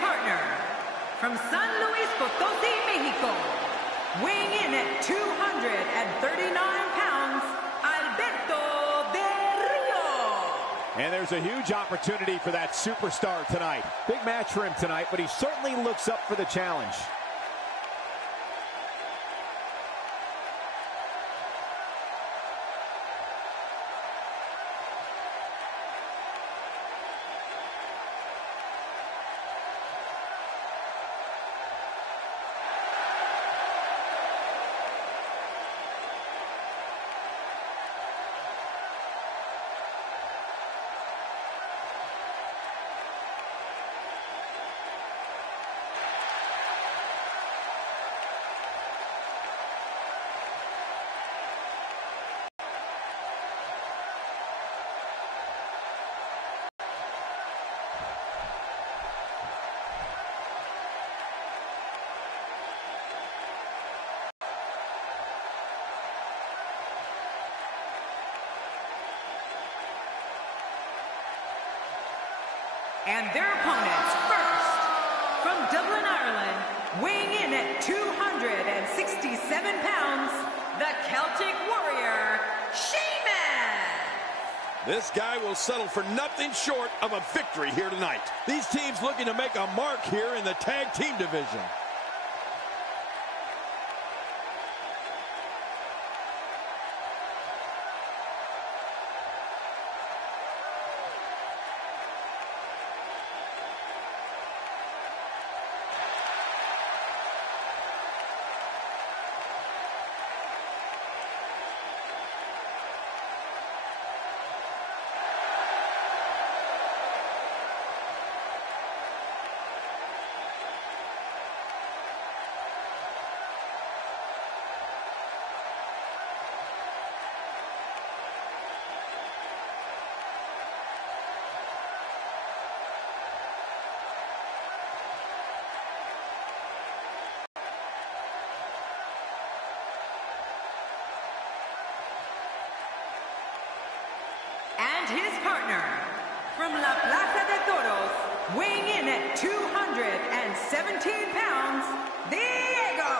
partner, from San Luis Potosí, Mexico, weighing in at 239 pounds, Alberto Del Rio. And there's a huge opportunity for that superstar tonight. Big match for him tonight, but he certainly looks up for the challenge. And their opponents, first, from Dublin, Ireland, weighing in at 267 pounds, the Celtic Warrior, Sheamus! This guy will settle for nothing short of a victory here tonight. These teams looking to make a mark here in the tag team division. And his partner, from La Plaza de Toros, weighing in at 217 pounds, Diego!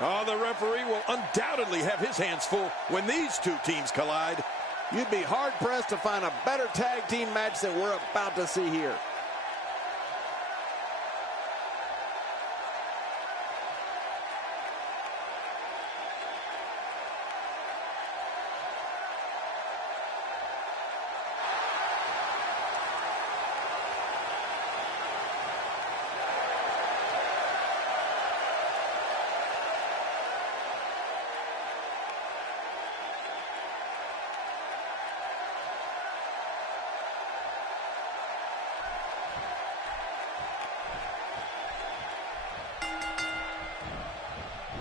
Oh, the referee will undoubtedly have his hands full when these two teams collide. You'd be hard-pressed to find a better tag team match than we're about to see here.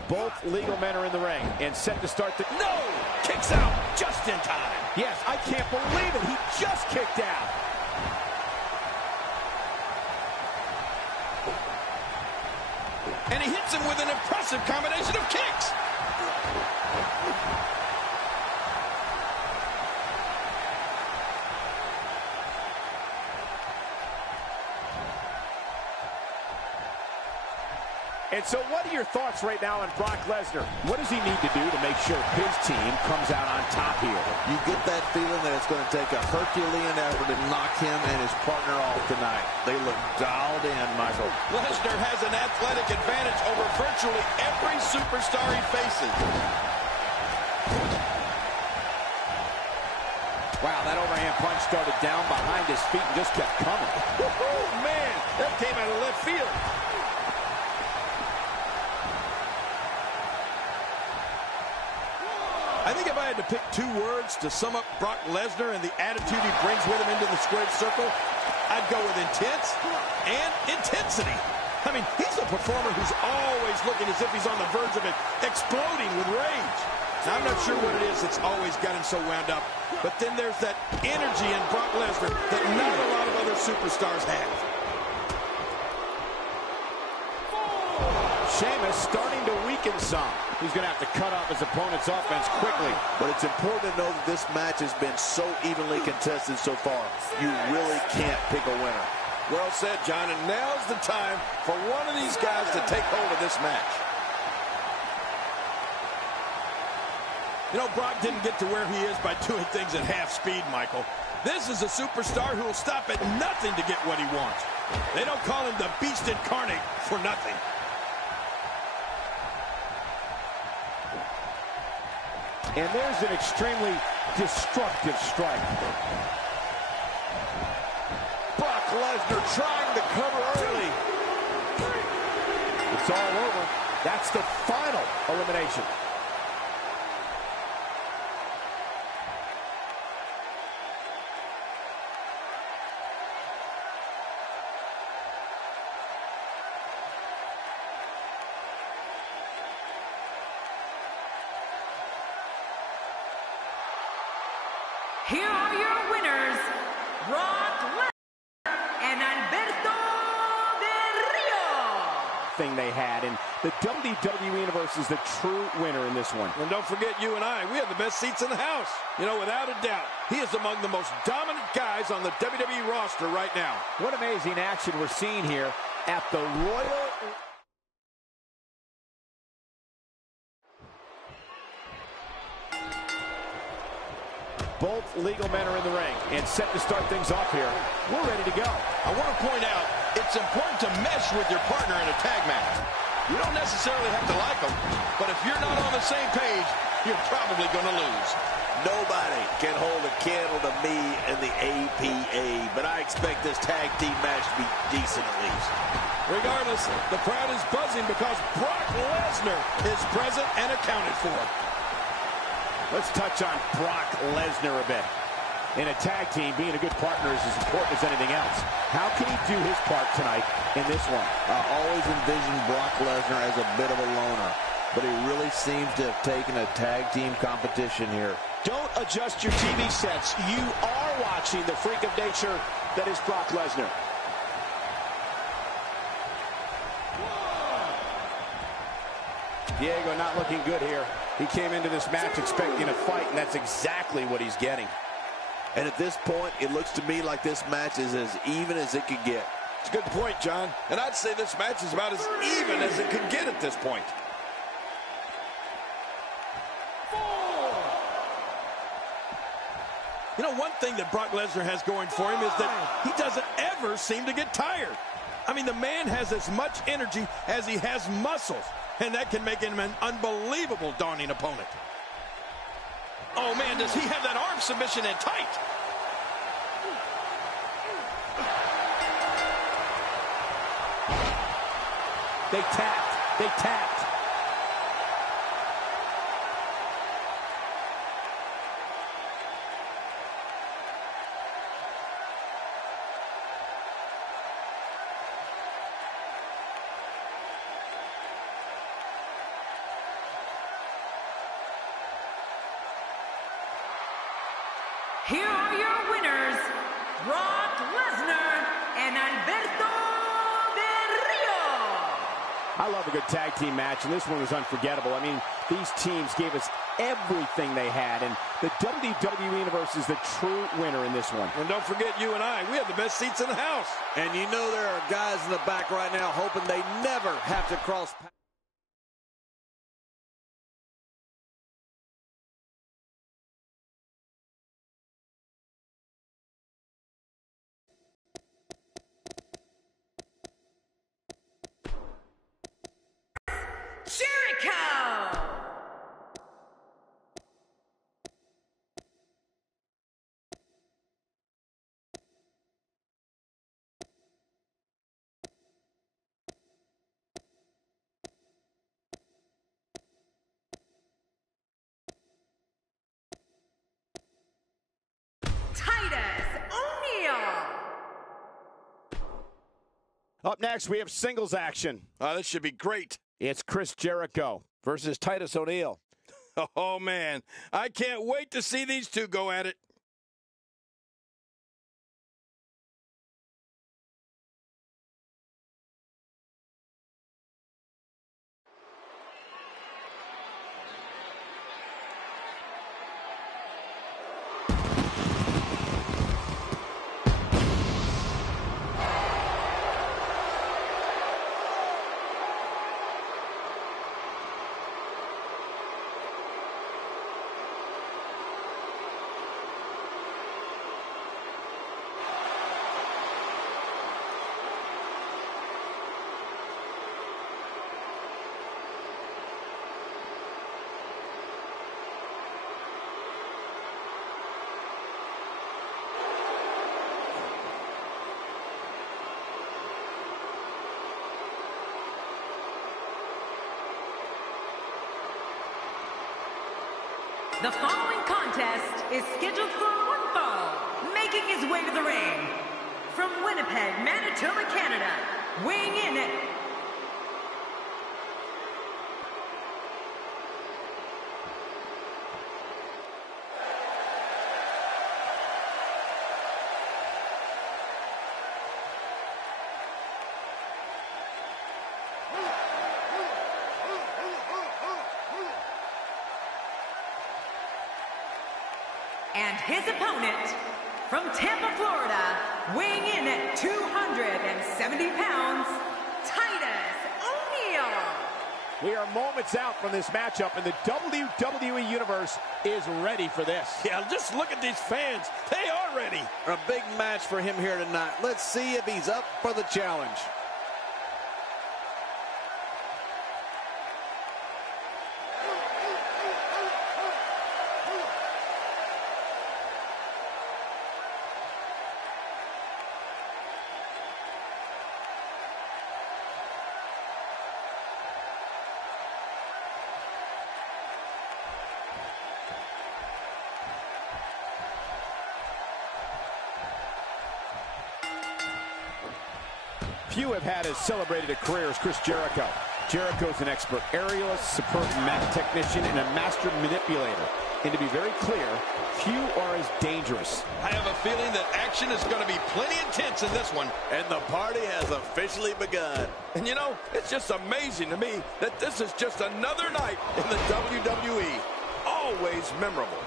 Both legal men are in the ring and set to start the... No! Kicks out just in time. Yes, I can't believe it. He just kicked out. And he hits him with an impressive combination of kicks. And so what are your thoughts right now on Brock Lesnar? What does he need to do to make sure his team comes out on top here? You get that feeling that it's going to take a Herculean effort to knock him and his partner off tonight. They look dialed in, Michael. Lesnar has an athletic advantage over virtually every superstar he faces. Wow, that overhand punch started down behind his feet and just kept coming. Woohoo, man, that came out of left field. I think if I had to pick two words to sum up Brock Lesnar and the attitude he brings with him into the squared circle, I'd go with intense and intensity. I mean, he's a performer who's always looking as if he's on the verge of it, exploding with rage. Now, I'm not sure what it is that's always got him so wound up, but then there's that energy in Brock Lesnar that not a lot of other superstars have. Sheamus starting to weaken some. He's going to have to cut off his opponent's offense quickly. But it's important to know that this match has been so evenly contested so far. You really can't pick a winner. Well said, John, and now's the time for one of these guys to take hold of this match. You know, Brock didn't get to where he is by doing things at half speed, Michael. This is a superstar who will stop at nothing to get what he wants. They don't call him the Beast Incarnate for nothing. And there's an extremely destructive strike. Brock Lesnar trying to cover early. It's all over. That's the final elimination. Here are your winners, Brock Lesnar and Alberto Del Rio. Thing they had, and the WWE Universe is the true winner in this one. And don't forget, you and I, we have the best seats in the house. You know, without a doubt, he is among the most dominant guys on the WWE roster right now. What amazing action we're seeing here at the Royal... Both legal men are in the ring and set to start things off here. We're ready to go. I want to point out, it's important to mesh with your partner in a tag match. You don't necessarily have to like them, but if you're not on the same page, you're probably going to lose. Nobody can hold a candle to me in the APA, but I expect this tag team match to be decent at least. Regardless, the crowd is buzzing because Brock Lesnar is present and accounted for. Let's touch on Brock Lesnar a bit. In a tag team, being a good partner is as important as anything else. How can he do his part tonight in this one? I always envisioned Brock Lesnar as a bit of a loner, but he really seems to have taken a tag team competition here. Don't adjust your TV sets. You are watching the freak of nature that is Brock Lesnar. Diego not looking good here. He came into this match expecting a fight, and that's exactly what he's getting. And at this point, it looks to me like this match is as even as it could get. It's a good point, John. And I'd say this match is about as even as it could get at this point. You know, one thing that Brock Lesnar has going for him is that he doesn't ever seem to get tired. I mean, the man has as much energy as he has muscles, and that can make him an unbelievable daunting opponent. Oh, man, does he have that arm submission in tight? They tapped. They tapped. Here are your winners, Brock Lesnar and Alberto Del Rio. I love a good tag team match, and this one was unforgettable. I mean, these teams gave us everything they had, and the WWE Universe is the true winner in this one. And don't forget, you and I, we have the best seats in the house. And you know there are guys in the back right now hoping they never have to cross. Jericho! Up next, we have singles action. This should be great. It's Chris Jericho Versus Titus O'Neil. Oh, man. I can't wait to see these two go at it. The following contest is scheduled for one fall. Making his way to the ring from Winnipeg, Manitoba, Canada, weighing in at and his opponent from Tampa, Florida, weighing in at 270 pounds, Titus O'Neil. We are moments out from this matchup, and the WWE Universe is ready for this. Yeah, just look at these fans. They are ready. A big match for him here tonight. Let's see if he's up for the challenge. Few have had as celebrated a career as Chris Jericho. Jericho's an expert aerialist, superb mat technician, and a master manipulator. And to be very clear, few are as dangerous. I have a feeling that action is going to be plenty intense in this one. And the party has officially begun. And you know, it's just amazing to me that this is just another night in the WWE. Always memorable.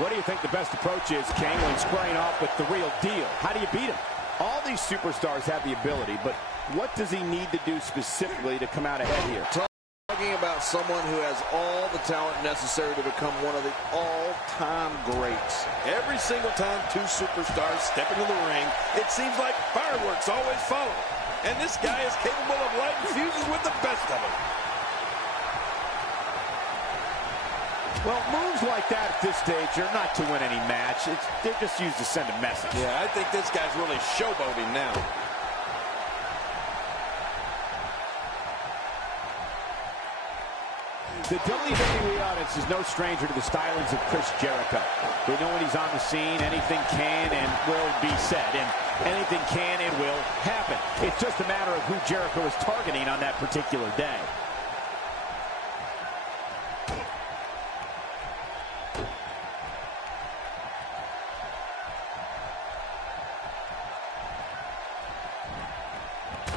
What do you think the best approach is, King, when squaring off with the real deal? How do you beat him? All these superstars have the ability, but what does he need to do specifically to come out ahead here? Talking about someone who has all the talent necessary to become one of the all-time greats. Every single time two superstars step into the ring, it seems like fireworks always follow. And this guy is capable of lighting fuses with the best of them. Well, moves like that at this stage are not to win any match. They're just used to send a message. Yeah, I think this guy's really showboating now. The WWE audience is no stranger to the stylings of Chris Jericho. They know when he's on the scene, anything can and will be said, and anything can and will happen. It's just a matter of who Jericho is targeting on that particular day.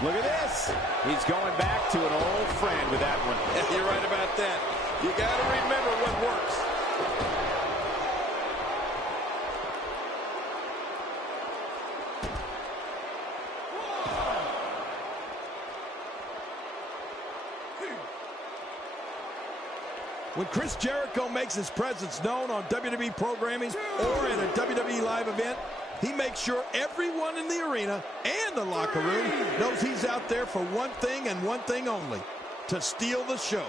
Look at this. He's going back to an old friend with that one. Yeah, you're right about that. You got to remember what works. When Chris Jericho makes his presence known on WWE programming or at a WWE live event, he makes sure everyone in the arena and the locker room knows he's out there for one thing and one thing only, to steal the show.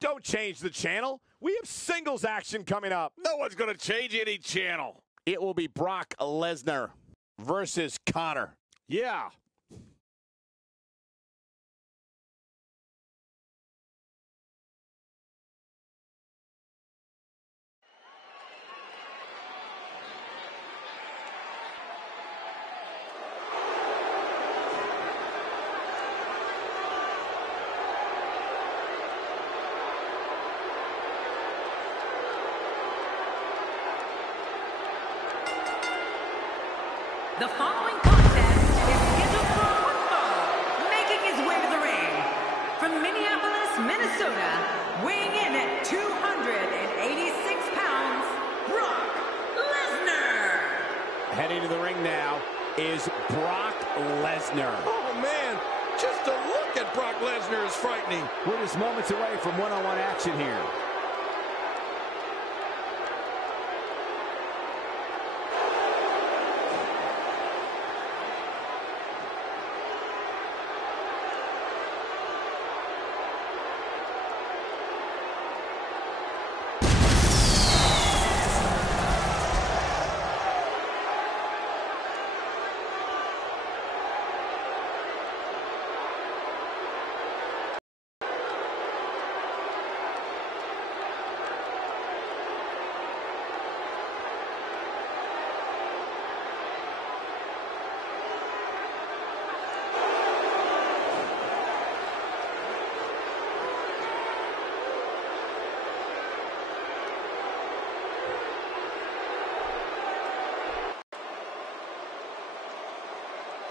Don't change the channel. We have singles action coming up. No one's going to change any channel. It will be Brock Lesnar versus Conor. Yeah. The following contest is scheduled for one fall, making his way to the ring. From Minneapolis, Minnesota, weighing in at 286 pounds, Brock Lesnar. Heading to the ring now is Brock Lesnar. Oh, man, just to look at Brock Lesnar is frightening. We're just moments away from one-on-one action here.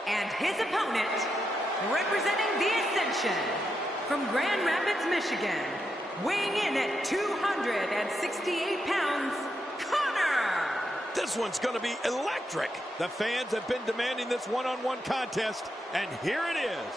And his opponent, representing the Ascension, from Grand Rapids, Michigan, weighing in at 268 pounds, Conor! This one's going to be electric. The fans have been demanding this one-on-one contest, and here it is.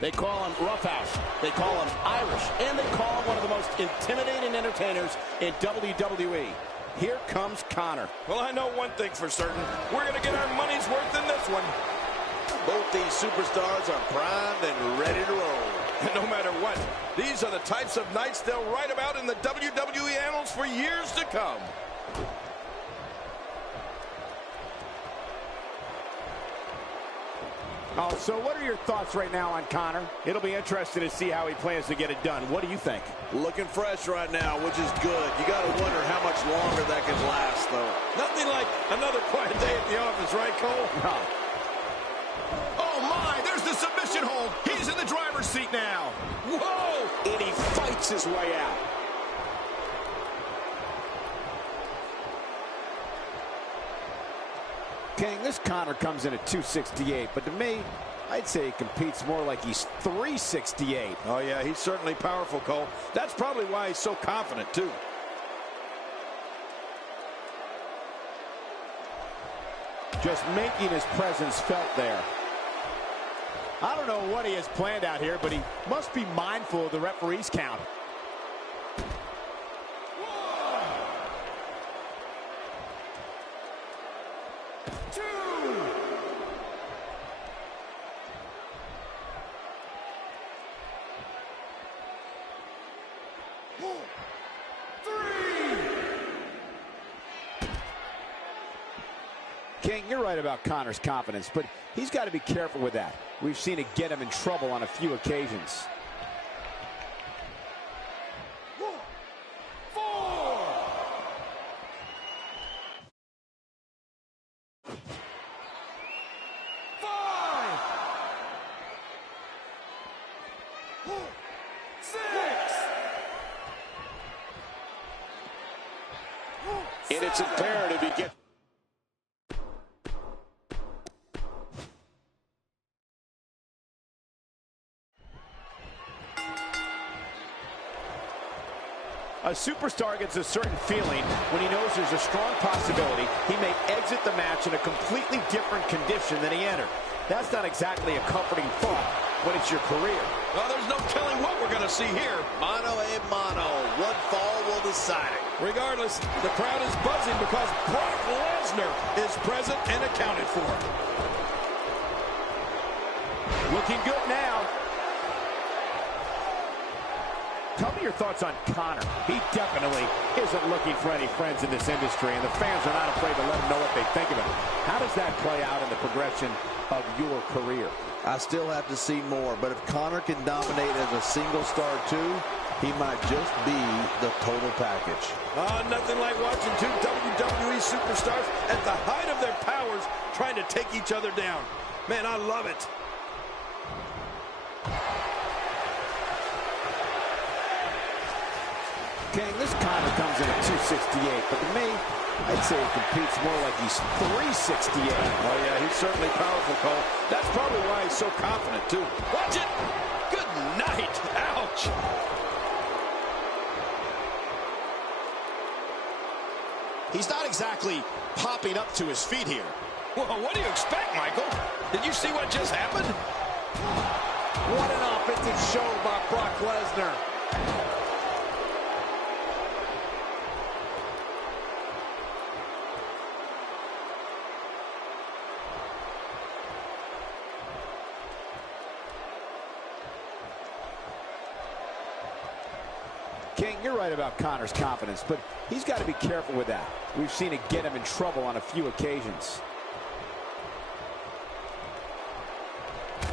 They call him Roughhouse, they call him Irish, and they call him one of the most intimidating entertainers in WWE. Here comes Conor. Well, I know one thing for certain. We're going to get our money's worth in this one. Both these superstars are primed and ready to roll. And no matter what, these are the types of nights they'll write about in the WWE annals for years to come. Oh, so what are your thoughts right now on Conor? It'll be interesting to see how he plans to get it done. What do you think? Looking fresh right now, which is good. You got to wonder how much longer that can last, though. Nothing like another quiet day at the office, right, Cole? No. Oh, my, there's the submission hold. He's in the driver's seat now. Whoa! And he fights his way out. King, this Conor comes in at 268, but to me, I'd say he competes more like he's 368. Oh, yeah, he's certainly powerful, Cole. That's probably why he's so confident, too. Just making his presence felt there. I don't know what he has planned out here, but he must be mindful of the referee's count. King, you're right about Conor's confidence, but he's got to be careful with that. We've seen it get him in trouble on a few occasions. 4. 5. 6. And it's imperative he gets... A superstar gets a certain feeling when he knows there's a strong possibility he may exit the match in a completely different condition than he entered. That's not exactly a comforting thought when it's your career. Well, there's no telling what we're going to see here. Mano a mano. One fall will decide it. Regardless, the crowd is buzzing because Brock Lesnar is present and accounted for. Looking good now. Tell me your thoughts on Connor. He definitely isn't looking for any friends in this industry, and the fans are not afraid to let him know what they think of him. How does that play out in the progression of your career? I still have to see more, but if Connor can dominate as a single star too, he might just be the total package. Nothing like watching two WWE superstars at the height of their powers trying to take each other down. Man, I love it. King, this Connor comes in at 268, but to me, I'd say he competes more like he's 368. Oh, yeah, he's certainly powerful, Cole. That's probably why he's so confident, too. Watch it! Good night! Ouch! He's not exactly popping up to his feet here. Well, what do you expect, Michael? Did you see what just happened? What an offensive show by Brock Lesnar. King, you're right about Connor's confidence, but he's got to be careful with that. We've seen it get him in trouble on a few occasions.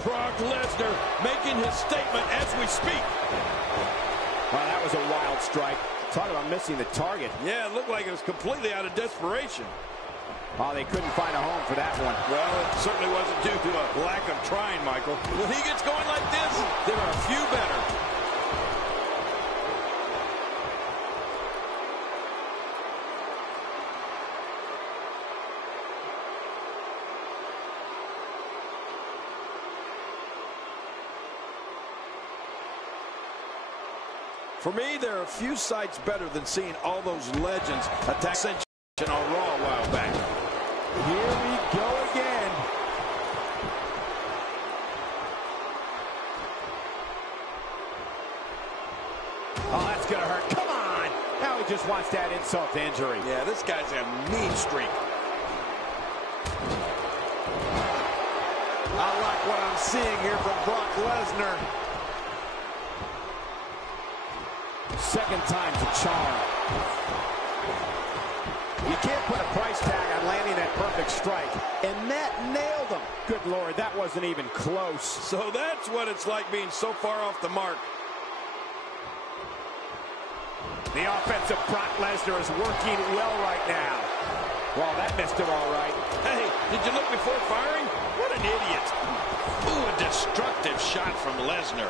Brock Lesnar making his statement as we speak. Wow, that was a wild strike. Talk about missing the target. Yeah, it looked like it was completely out of desperation. Oh, they couldn't find a home for that one. Well, it certainly wasn't due to a lack of trying, Michael. When he gets going like this, there are a few better. For me, there are a few sights better than seeing all those legends attack Ascension on Raw a while back. Here we go again. Oh, that's going to hurt. Come on. Now he just wants to add insult to injury. Yeah, this guy's a mean streak. I like what I'm seeing here from Brock Lesnar. Second time's a charm. You can't put a price tag on landing that perfect strike. And that nailed him. Good Lord, that wasn't even close. So that's what it's like being so far off the mark. The offensive Brock Lesnar is working well right now. Well, that missed him all right. Hey, did you look before firing? What an idiot. Ooh, a destructive shot from Lesnar.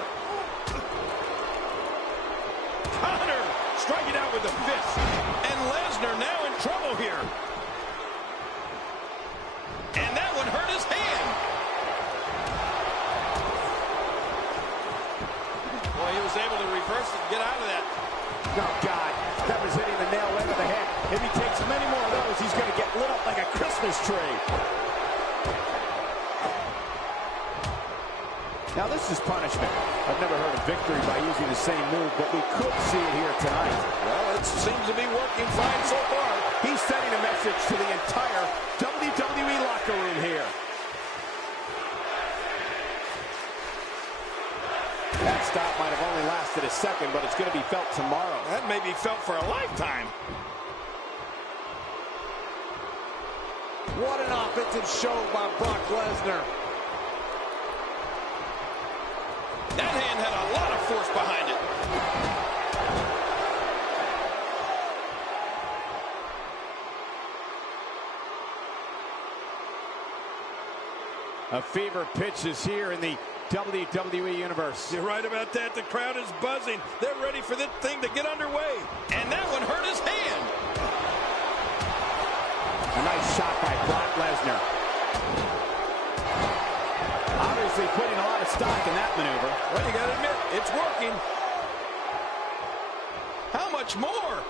Connor striking out with a fist. And Lesnar now in trouble here. And that one hurt his hand. Boy, he was able to reverse it and get out of that. Oh, God. That was hitting the nail right on the head. If he takes many more of those, he's going to get lit up like a Christmas tree. Now, this is punishment. I've never heard of victory by using the same move, but we could see it here tonight. Well, it seems to be working fine so far. He's sending a message to the entire WWE locker room here. That stop might have only lasted a second, but it's going to be felt tomorrow. That may be felt for a lifetime. What an offensive show by Brock Lesnar. That hand had a lot of force behind it. A fever pitch is here in the WWE Universe. You're right about that. The crowd is buzzing. They're ready for this thing to get underway. And that one hurt his hand. A nice shot by Brock Lesnar. Obviously putting a lot of stock in that maneuver. Well, you got to admit, it's working. How much more?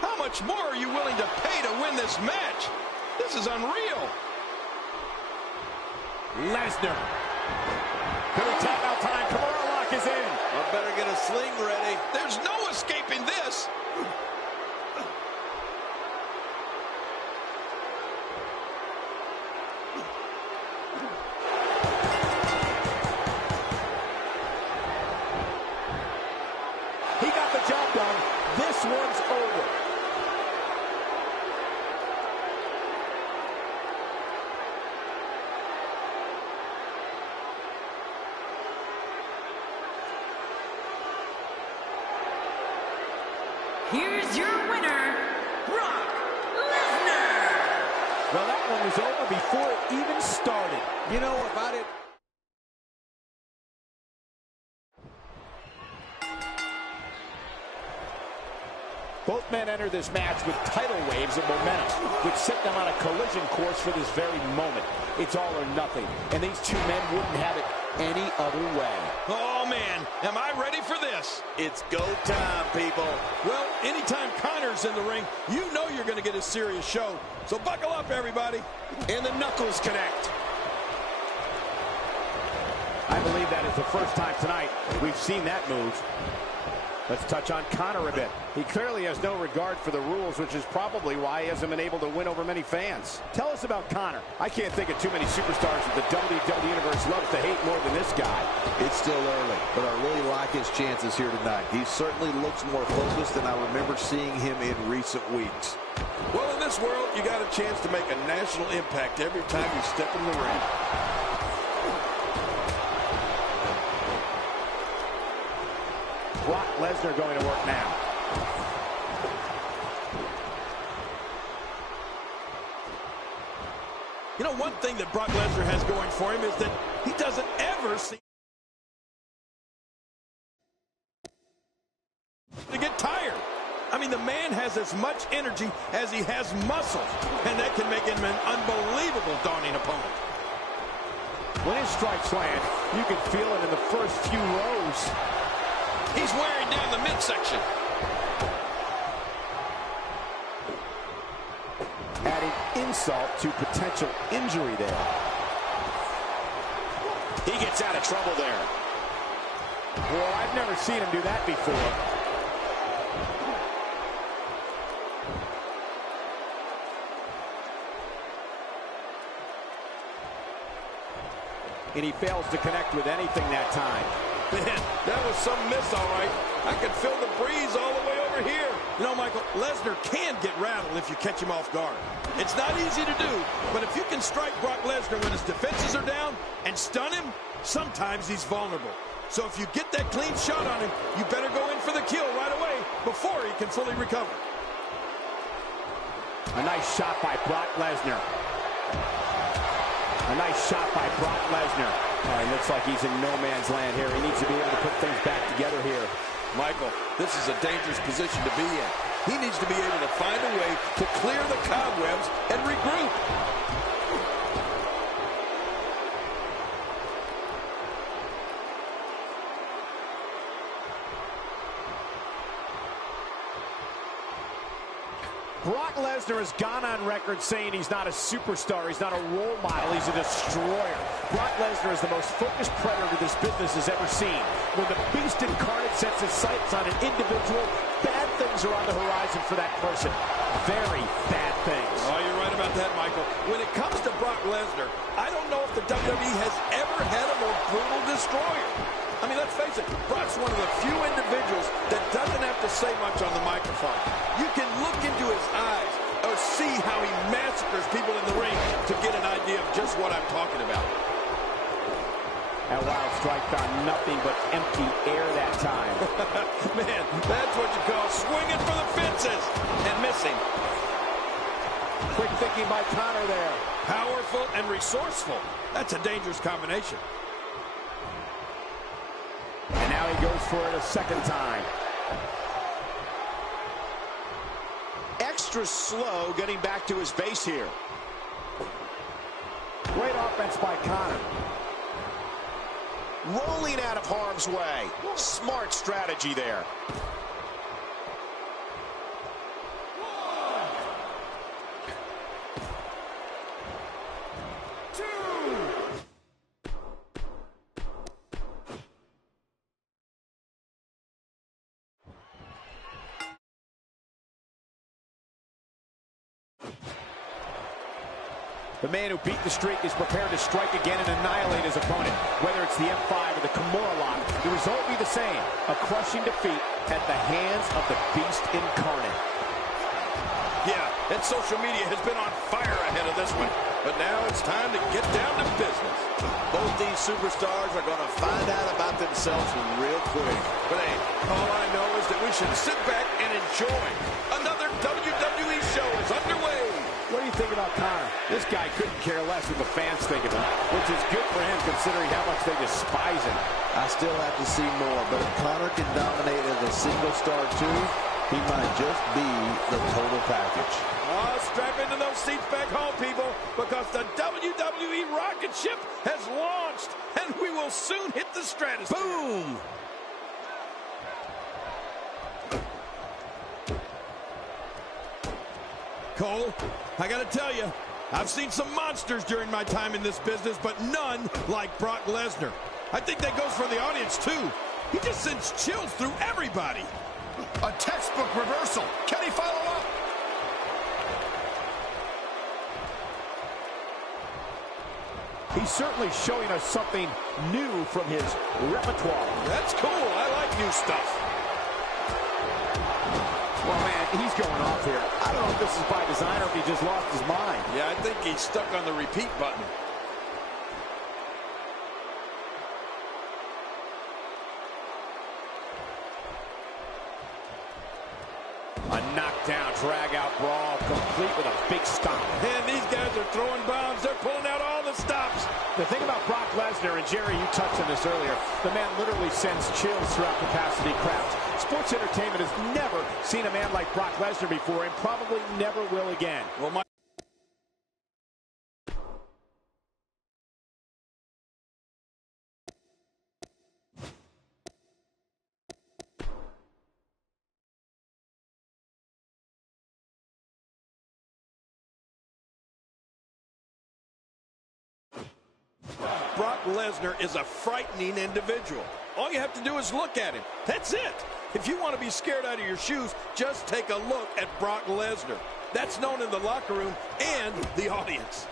How much more are you willing to pay to win this match? This is unreal. Lesnar. Good timeout time. Kimura lock is in. I better get a sling ready. There's no escaping this. He got the job done. This one's over. Here's your winner, Brock Lesnar. Well, that one was over before it even started. You know, if I didn't... Both men enter this match with tidal waves of momentum, which set them on a collision course for this very moment. It's all or nothing, and these two men wouldn't have it any other way. Oh, man, am I ready for this? It's go time, people. Well, anytime Connor's in the ring, you know you're going to get a serious show. So buckle up, everybody. And the knuckles connect. I believe that is the first time tonight we've seen that move. Let's touch on Connor a bit. He clearly has no regard for the rules, which is probably why he hasn't been able to win over many fans. Tell us about Connor. I can't think of too many superstars that the WWE Universe loves to hate more than this guy. It's still early, but I really like his chances here tonight. He certainly looks more focused than I remember seeing him in recent weeks. Well, in this world, you got a chance to make a national impact every time you step in the ring. Brock Lesnar going to work now. You know, one thing that Brock Lesnar has going for him is that he doesn't ever seem to get tired. I mean, the man has as much energy as he has muscle, and that can make him an unbelievable daunting opponent. When his strikes land, you can feel it in the first few rows. He's wearing down the midsection. Adding insult to potential injury there. He gets out of trouble there. Well, I've never seen him do that before. And he fails to connect with anything that time. Man, that was some miss, all right. I could feel the breeze all the way over here. You know, Michael, Lesnar can get rattled if you catch him off guard. It's not easy to do, but if you can strike Brock Lesnar when his defenses are down and stun him, sometimes he's vulnerable. So if you get that clean shot on him, you better go in for the kill right away before he can fully recover. A nice shot by Brock Lesnar. A nice shot by Brock Lesnar. He looks like he's in no man's land here. He needs to be able to put things back together here. Michael, this is a dangerous position to be in. He needs to be able to find a way to clear the cobwebs and regroup. Brock Lesnar has gone on record saying he's not a superstar, he's not a role model, he's a destroyer. Brock Lesnar is the most focused predator this business has ever seen. When the beast incarnate sets his sights on an individual, bad things are on the horizon for that person. Very bad things. Oh, you're right about that, Michael. When it comes to Brock Lesnar, I don't know if the WWE has ever had a more brutal destroyer. I mean, let's face it, Brock's one of the few individuals that doesn't have to say much on the microphone. You can look into his eyes or see how he massacres people in the ring to get an idea of just what I'm talking about. That wild strike found nothing but empty air that time. Man, that's what you call swinging for the fences and missing. Quick thinking by Connor there. Powerful and resourceful. That's a dangerous combination. And now he goes for it a second time. Extra slow getting back to his base here. Great offense by Conor. Rolling out of harm's way. Smart strategy there. The man who beat the streak is prepared to strike again and annihilate his opponent. Whether it's the F5 or the Kimura lock, the result will be the same. A crushing defeat at the hands of the Beast incarnate. Yeah, and social media has been on fire ahead of this one. But now it's time to get down to business. Both these superstars are going to find out about themselves real quick. But hey, all I know is that we should sit back and enjoy. Another WWE show is underway. What do you think about Conor? This guy couldn't care less what the fans think of him, which is good for him considering how much they despise him. I still have to see more, but if Conor can dominate as a single star too, he might just be the total package. Oh, strap into those seats back home, people, because the WWE rocket ship has launched, and we will soon hit the stratosphere. Boom! Cole, I gotta tell you, I've seen some monsters during my time in this business, but none like Brock Lesnar. I think that goes for the audience, too. He just sends chills through everybody. A textbook reversal. Can he follow up? He's certainly showing us something new from his repertoire. That's cool. I like new stuff. Well, man, he's going off here. I don't know if this is by design or if he just lost his mind. Yeah, I think he's stuck on the repeat button. A knockdown, drag-out brawl, complete with a big stomp. And these guys are throwing bombs. They're pulling out all the stops. The thing about Brock Lesnar, and Jerry, you touched on this earlier, the man literally sends chills throughout capacity crowds. Sports entertainment has never seen a man like Brock Lesnar before and probably never will again. Well, my Brock Lesnar is a frightening individual. All you have to do is look at him. That's it. If you want to be scared out of your shoes, just take a look at Brock Lesnar. That's known in the locker room and the audience.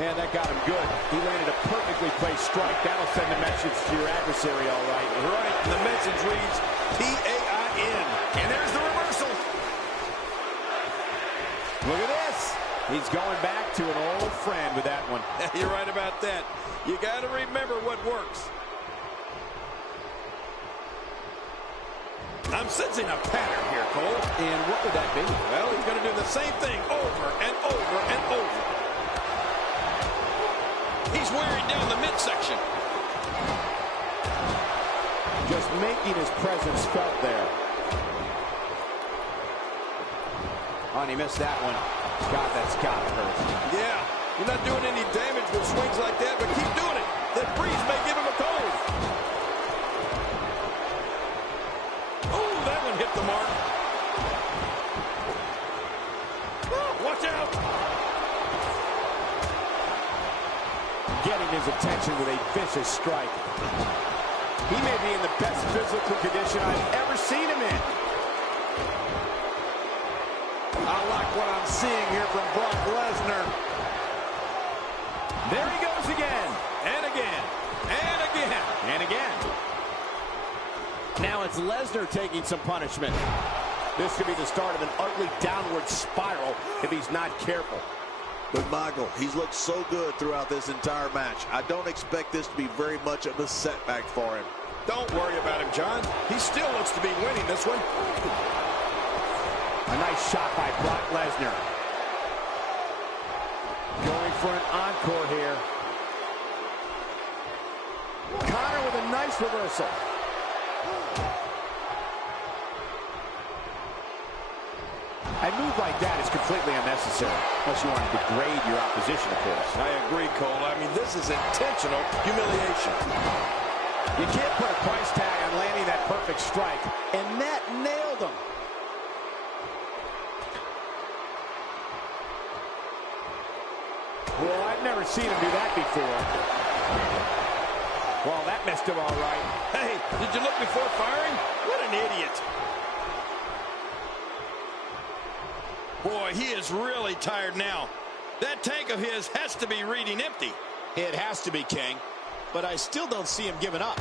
Man, that got him good. He landed a perfectly placed strike. That'll send a message to your adversary, all right. Right, and the message reads P-A-I-N. And there's the reversal. Look at this. He's going back to an old friend with that one. You're right about that. You got to remember what works. I'm sensing a pattern here, Cole. And what would that be? Well, he's going to do the same thing over and over and over. He's wearing down the midsection. Just making his presence felt there. Oh, and he missed that one. God, that's got to hurt. Yeah, you're not doing any damage with swings like that, but keep doing it. The breeze may give him a cold. Oh, that one hit the mark. Oh, watch out. Getting his attention with a vicious strike. He may be in the best physical condition I've ever seen him in. I like what I'm seeing here from Brock Lesnar. There he goes again. And again. And again. And again. Now it's Lesnar taking some punishment. This could be the start of an ugly downward spiral if he's not careful. But Michael, he's looked so good throughout this entire match. I don't expect this to be very much of a setback for him. Don't worry about him, John. He still looks to be winning this one. A nice shot by Brock Lesnar. Going for an encore here. Conor with a nice A move like that is completely unnecessary, unless you want to degrade your opposition, of course. I agree, Cole. I mean, this is intentional humiliation. You can't put a price tag on landing that perfect strike, and that nailed him. Well, I've never seen him do that before. Well, that messed him all right. Hey, did you look before firing? What an idiot. Boy, he is really tired now. That tank of his has to be reading empty. It has to be, King, but I still don't see him giving up.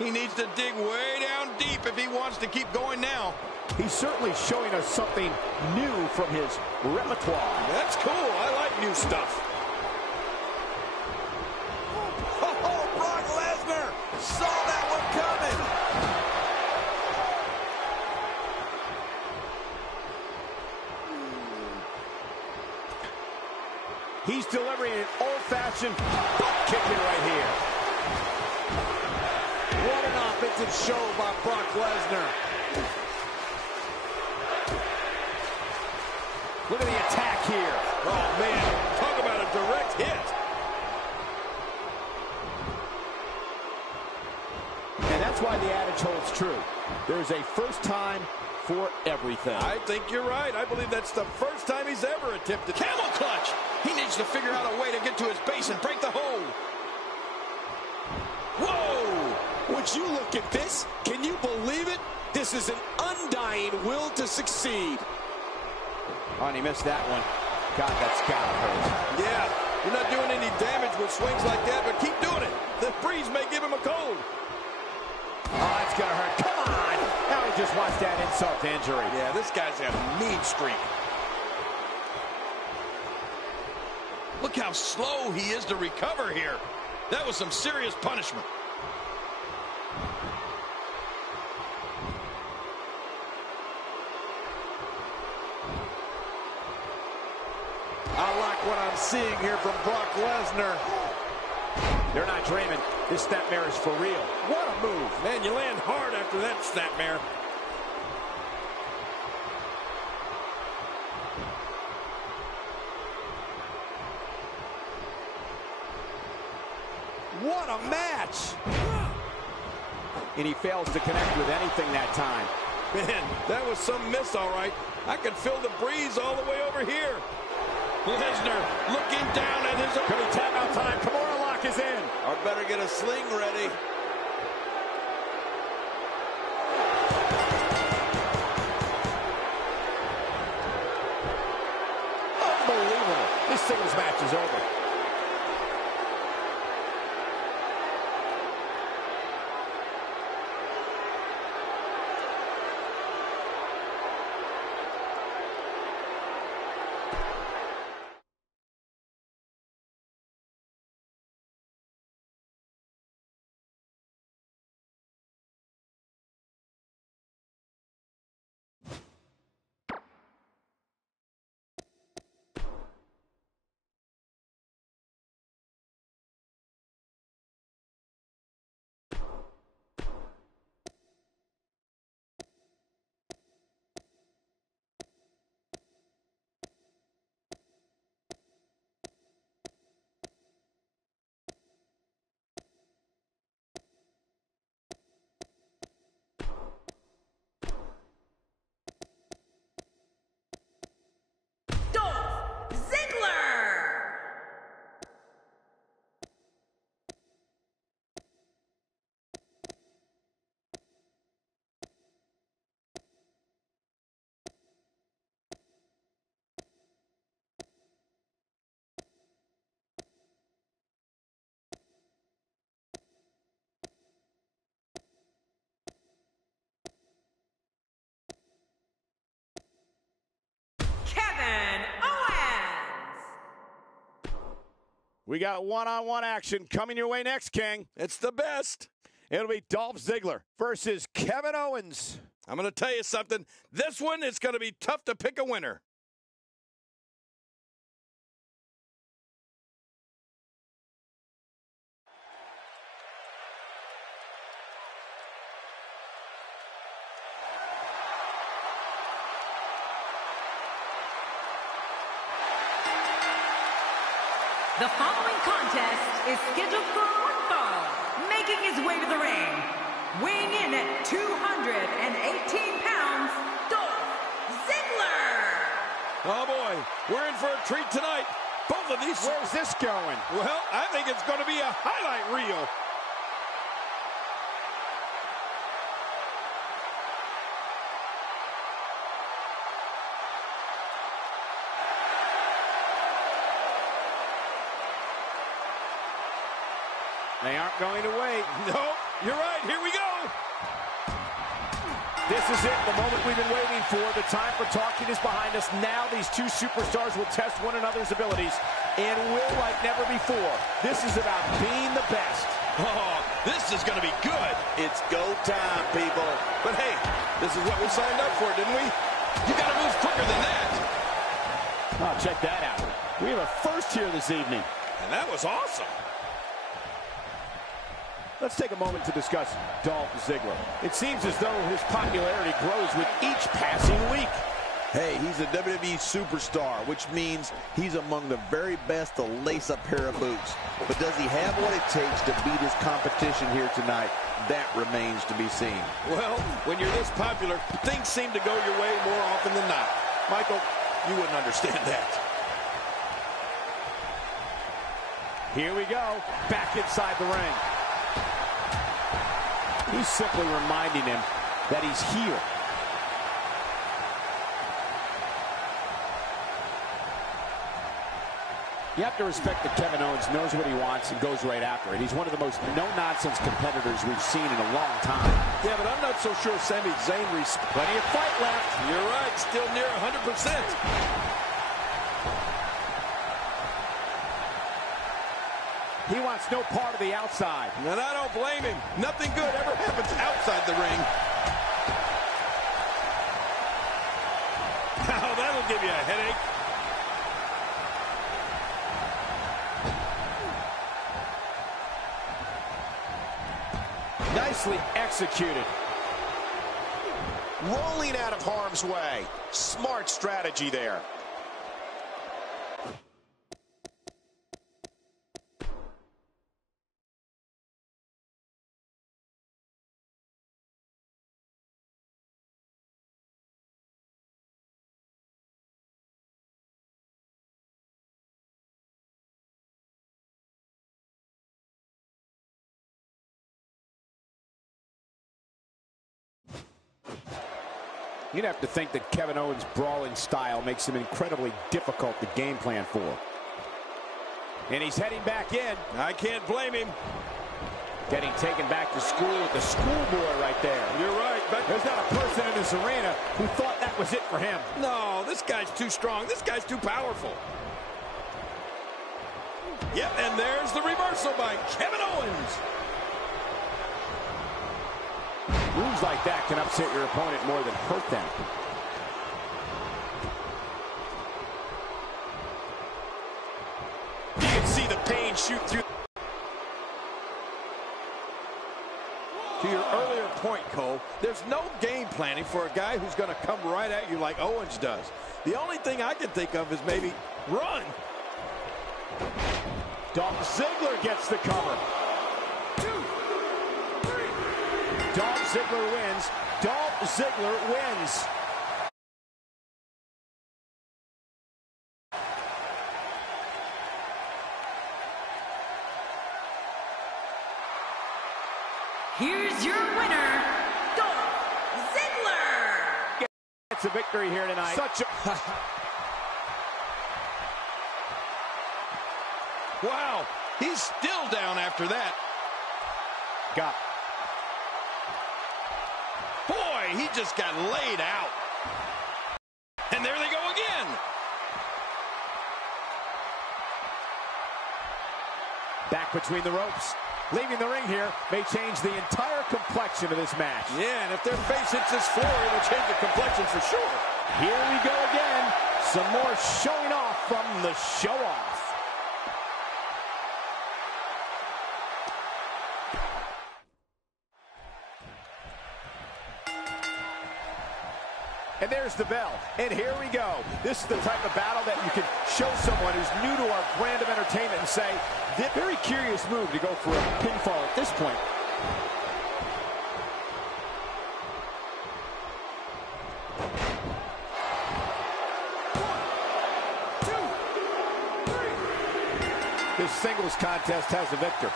He needs to dig way down deep if he wants to keep going now. He's certainly showing us something new from his repertoire. That's cool. I like new stuff. Oh, Brock Lesnar saw that one coming. He's delivering an old-fashioned butt kicking right here. What an offensive show by Brock Lesnar. Look at the attack here. Oh, man, talk about a direct hit. And that's why the adage holds true. There's a first time for everything. I think you're right. I believe that's the first time he's ever attempted. Camel clutch. He needs to figure out a way to get to his base and break the hold. Whoa! Would you look at this? Can you believe it? This is an undying will to succeed. Oh, and he missed that one. God, that's gotta hurt. Yeah, you're not doing any damage with swings like that, but keep doing it. The breeze may give him a cold. Oh, that's gonna hurt. Come on! Now he just wants that insult to injury. Yeah, this guy's got a mean streak. Look how slow he is to recover here. That was some serious punishment. I like what I'm seeing here from Brock Lesnar. They're not dreaming. This snapmare is for real. What a move. Man, you land hard after that snapmare. What a match! And he fails to connect with anything that time. Man, that was some miss, all right. I could feel the breeze all the way over here. Lesnar looking down at his... Could be timeout time. Kimura lock is in. Or better get a sling ready. Unbelievable. This singles match is over. We got one-on-one action coming your way next, King. It's the best. It'll be Dolph Ziggler versus Kevin Owens. I'm going to tell you something. This one is going to be tough to pick a winner. The following contest is scheduled for one fall, making his way to the ring, weighing in at 218 pounds, Dolph Ziggler. Oh, boy, we're in for a treat tonight. Both of these... Where's this going? Well, I think it's going to be a highlight reel. They aren't going to wait. No, you're right. Here we go. This is it, the moment we've been waiting for. The time for talking is behind us. Now these two superstars will test one another's abilities and will like never before. This is about being the best. Oh, this is going to be good. It's go time, people. But hey, this is what we signed up for, didn't we? You got to move quicker than that. Oh, check that out. We have a first here this evening. And that was awesome. Let's take a moment to discuss Dolph Ziggler. It seems as though his popularity grows with each passing week. Hey, he's a WWE superstar, which means he's among the very best to lace a pair of boots. But does he have what it takes to beat his competition here tonight? That remains to be seen. Well, when you're this popular, things seem to go your way more often than not. Michael, you wouldn't understand that. Here we go, back inside the ring. He's simply reminding him that he's here. You have to respect that Kevin Owens knows what he wants and goes right after it. He's one of the most no-nonsense competitors we've seen in a long time. Yeah, but I'm not so sure Sami Zayn Plenty of fight left. You're right, still near 100%. He wants no part of the outside. And I don't blame him. Nothing good ever happens outside the ring. Oh, that'll give you a headache. Nicely executed. Rolling out of harm's way. Smart strategy there. You'd have to think that Kevin Owens' brawling style makes him incredibly difficult to game plan for. And he's heading back in. I can't blame him. Getting taken back to school with the schoolboy right there. You're right, but there's not a person in this arena who thought that was it for him. No, this guy's too strong. This guy's too powerful. Yep, and there's the reversal by Kevin Owens. Moves like that can upset your opponent more than hurt them. You can see the pain shoot through. To your earlier point, Cole, there's no game planning for a guy who's going to come right at you like Owens does. The only thing I can think of is maybe run. Dolph Ziggler gets the cover. Dolph Ziggler wins. Dolph Ziggler wins. Here's your winner, Dolph Ziggler. It's a victory here tonight. Such a... Wow, he's still down after that. Got. Boy, he just got laid out. And there they go again. Back between the ropes. Leaving the ring here may change the entire complexion of this match. Yeah, and if their face hits this floor, it'll change the complexion for sure. Here we go again. Some more showing off from the show-off. And there's the bell. And here we go. This is the type of battle that you can show someone who's new to our brand of entertainment and say, very curious move to go for a pinfall at this point. This singles contest has a victor.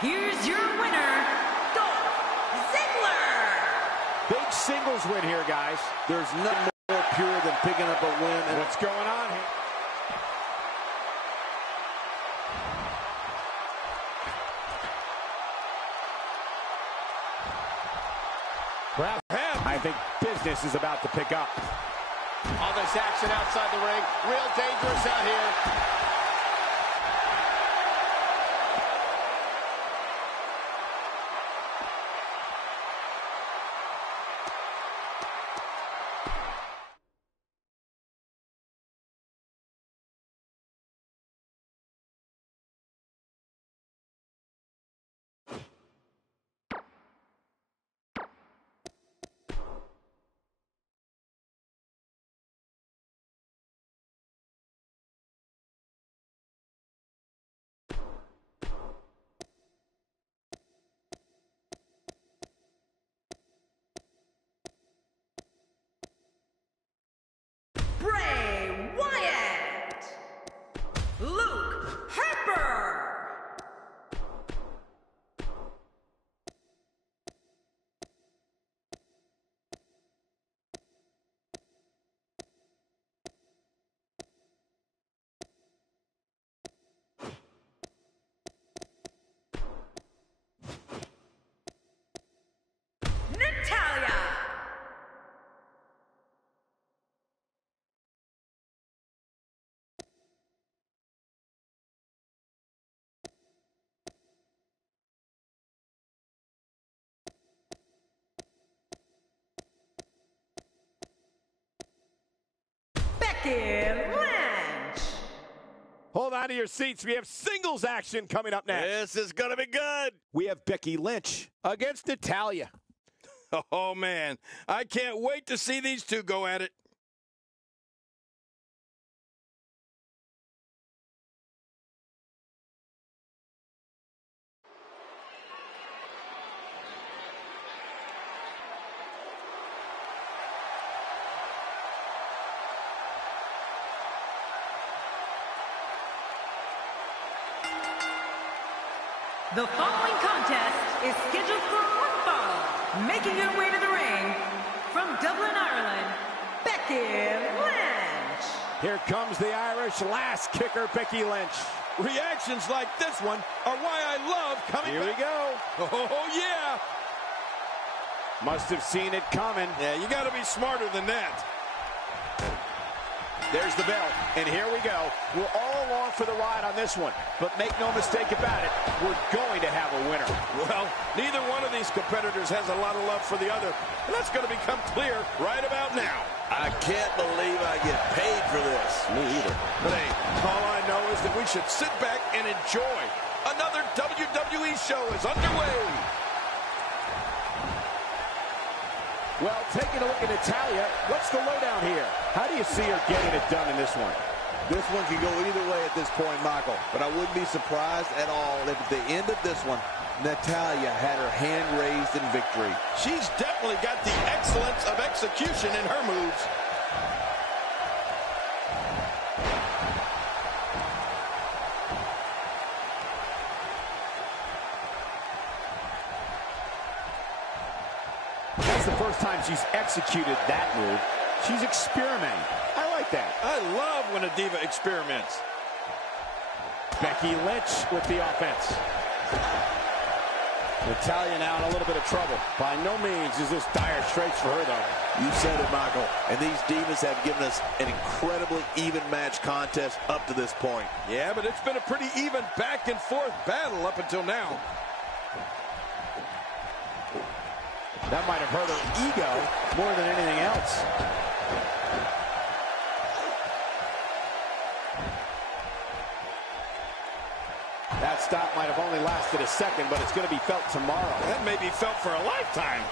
Here's your winner, Dolph Ziggler. Big singles win here, guys. There's nothing more pure than picking up a win. And what's going on here? I think business is about to pick up. All this action outside the ring. Real dangerous out here. Lynch. Hold on to your seats. We have singles action coming up next. this is going to be good. We have Becky Lynch against Natalya. Oh, man. I can't wait to see these two go at it. The following contest is scheduled for one fall. Making her way to the ring from Dublin, Ireland, Becky Lynch. Here comes the Irish last kicker, Becky Lynch. Reactions like this one are why I love coming Here back. we go. Oh, yeah. Must have seen it coming. Yeah, you got to be smarter than that. There's the bell, and here we go. We're all along for the ride on this one, but make no mistake about it, we're going to have a winner. Well, neither one of these competitors has a lot of love for the other, and that's going to become clear right about now. I can't believe I get paid for this. Me either. But hey, all I know is that we should sit back and enjoy. Another WWE show is underway. Well, taking a look at Natalya, what's the lowdown here? How do you see her getting it done in this one? This one can go either way at this point, Michael. But I wouldn't be surprised at all if at the end of this one, Natalya had her hand raised in victory. She's definitely got the excellence of execution in her moves. That's the first time she's executed that move. She's experimenting. I like that. I love when a diva experiments. Becky Lynch with the offense. Natalya now in a little bit of trouble. By no means is this dire straits for her, though. You said it, Michael. And these divas have given us an incredibly even match contest up to this point. Yeah, but it's been a pretty even back and forth battle up until now. That might have hurt her ego more than anything else. That's stop might have only lasted a second, but it's going to be felt tomorrow. That may be felt for a lifetime.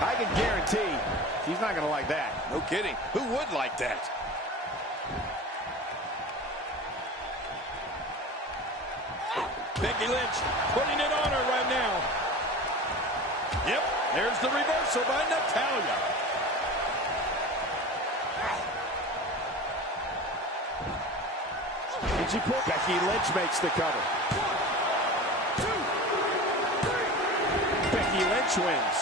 I can guarantee she's not going to like that. No kidding. Who would like that? Becky Lynch putting it on her right now. Yep, there's the reversal by Natalya. And she put Becky Lynch makes the cover. 1, 2, 3. Becky Lynch wins.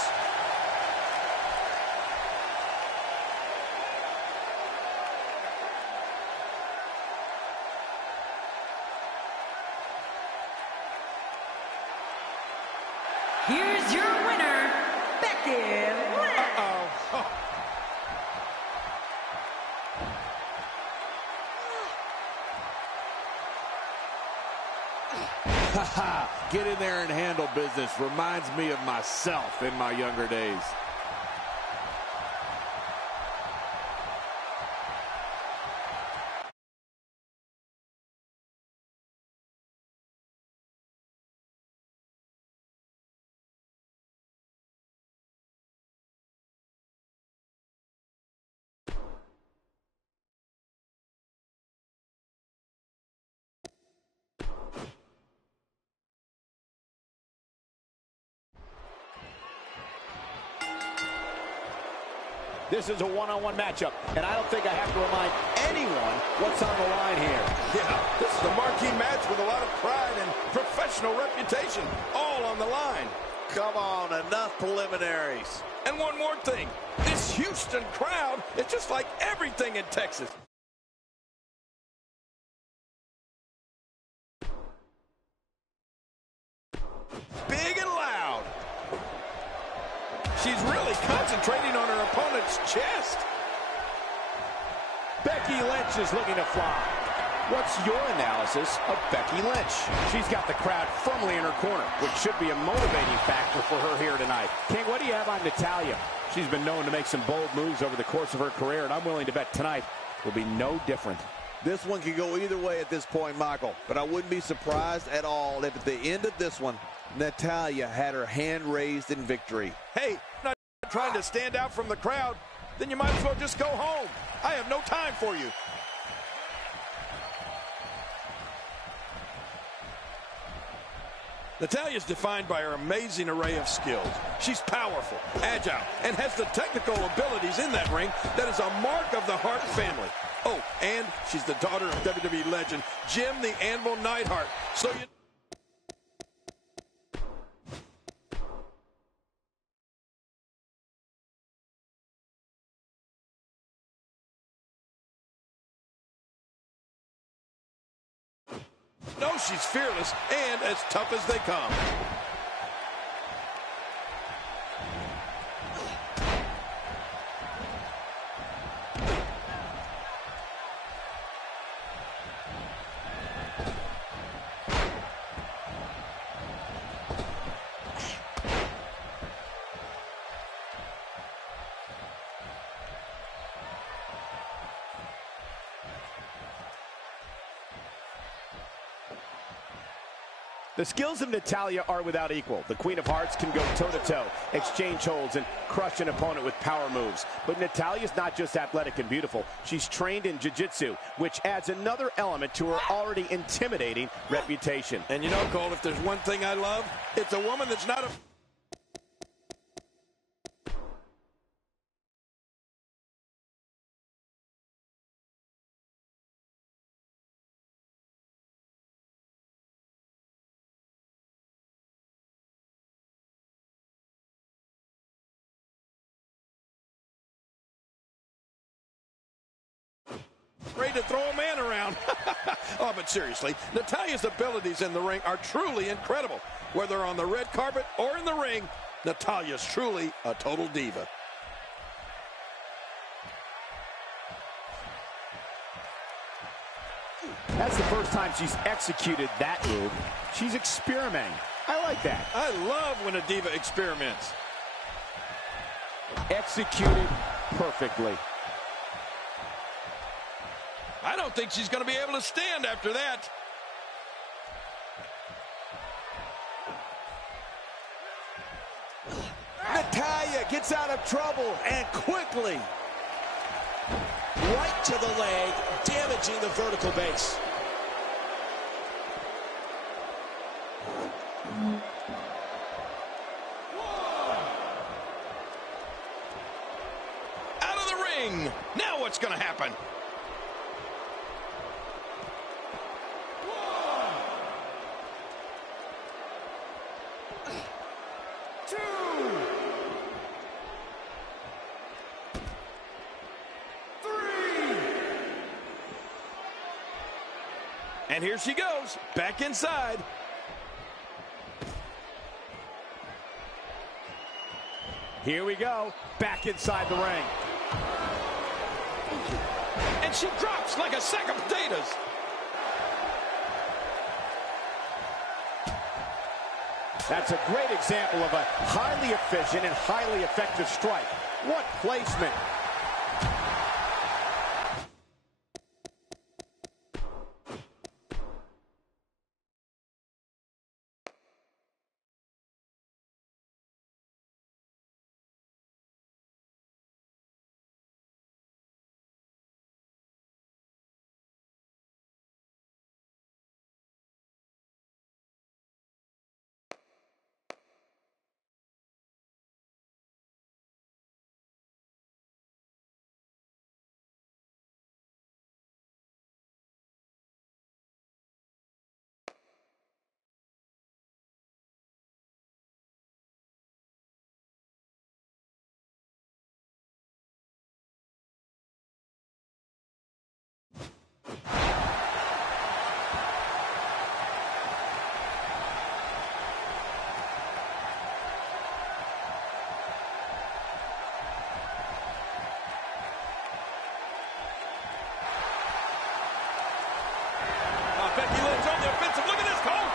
Here's your winner, Becky Lynch. Get in there and handle business. Reminds me of myself in my younger days. This is a one-on-one matchup, and I don't think I have to remind anyone what's on the line here. Yeah, this is a marquee match with a lot of pride and professional reputation, all on the line. Come on, enough preliminaries. And one more thing, this Houston crowd is just like everything in Texas. Big and loud. She's really concentrating on her opponent's chest. Becky Lynch is looking to fly. What's your analysis of Becky Lynch? She's got the crowd firmly in her corner, which should be a motivating factor for her here tonight. King, what do you have on Natalya? She's been known to make some bold moves over the course of her career, and I'm willing to bet tonight will be no different. This one could go either way at this point, Michael, but I wouldn't be surprised at all if at the end of this one, Natalya had her hand raised in victory. Hey, not trying to stand out from the crowd, then you might as well just go home. I have no time for you. Natalya's defined by her amazing array of skills. She's powerful, agile, and has the technical abilities in that ring that is a mark of the Hart family. Oh, and she's the daughter of WWE legend Jim the Anvil Neidhart. So you... No, she's fearless and as tough as they come. The skills of Natalya are without equal. The Queen of Hearts can go toe-to-toe, exchange holds, and crush an opponent with power moves. But Natalya's not just athletic and beautiful. She's trained in jiu-jitsu, which adds another element to her already intimidating reputation. And you know, Cole, if there's one thing I love, it's a woman that's not a... Ready to throw a man around. Oh, but seriously, Natalya's abilities in the ring are truly incredible. Whether on the red carpet or in the ring, Natalya's truly a total diva. That's the first time she's executed that move. She's experimenting. I like that. I love when a diva experiments. Executed perfectly. I don't think she's going to be able to stand after that. Natalya gets out of trouble, and quickly. Right to the leg, damaging the vertical base. Out of the ring. Now what's going to happen? And here she goes, back inside. Here we go, back inside the ring. And she drops like a sack of potatoes. That's a great example of a highly efficient and highly effective strike. What placement. Becky Lynch on the offensive. Look at this, Cole.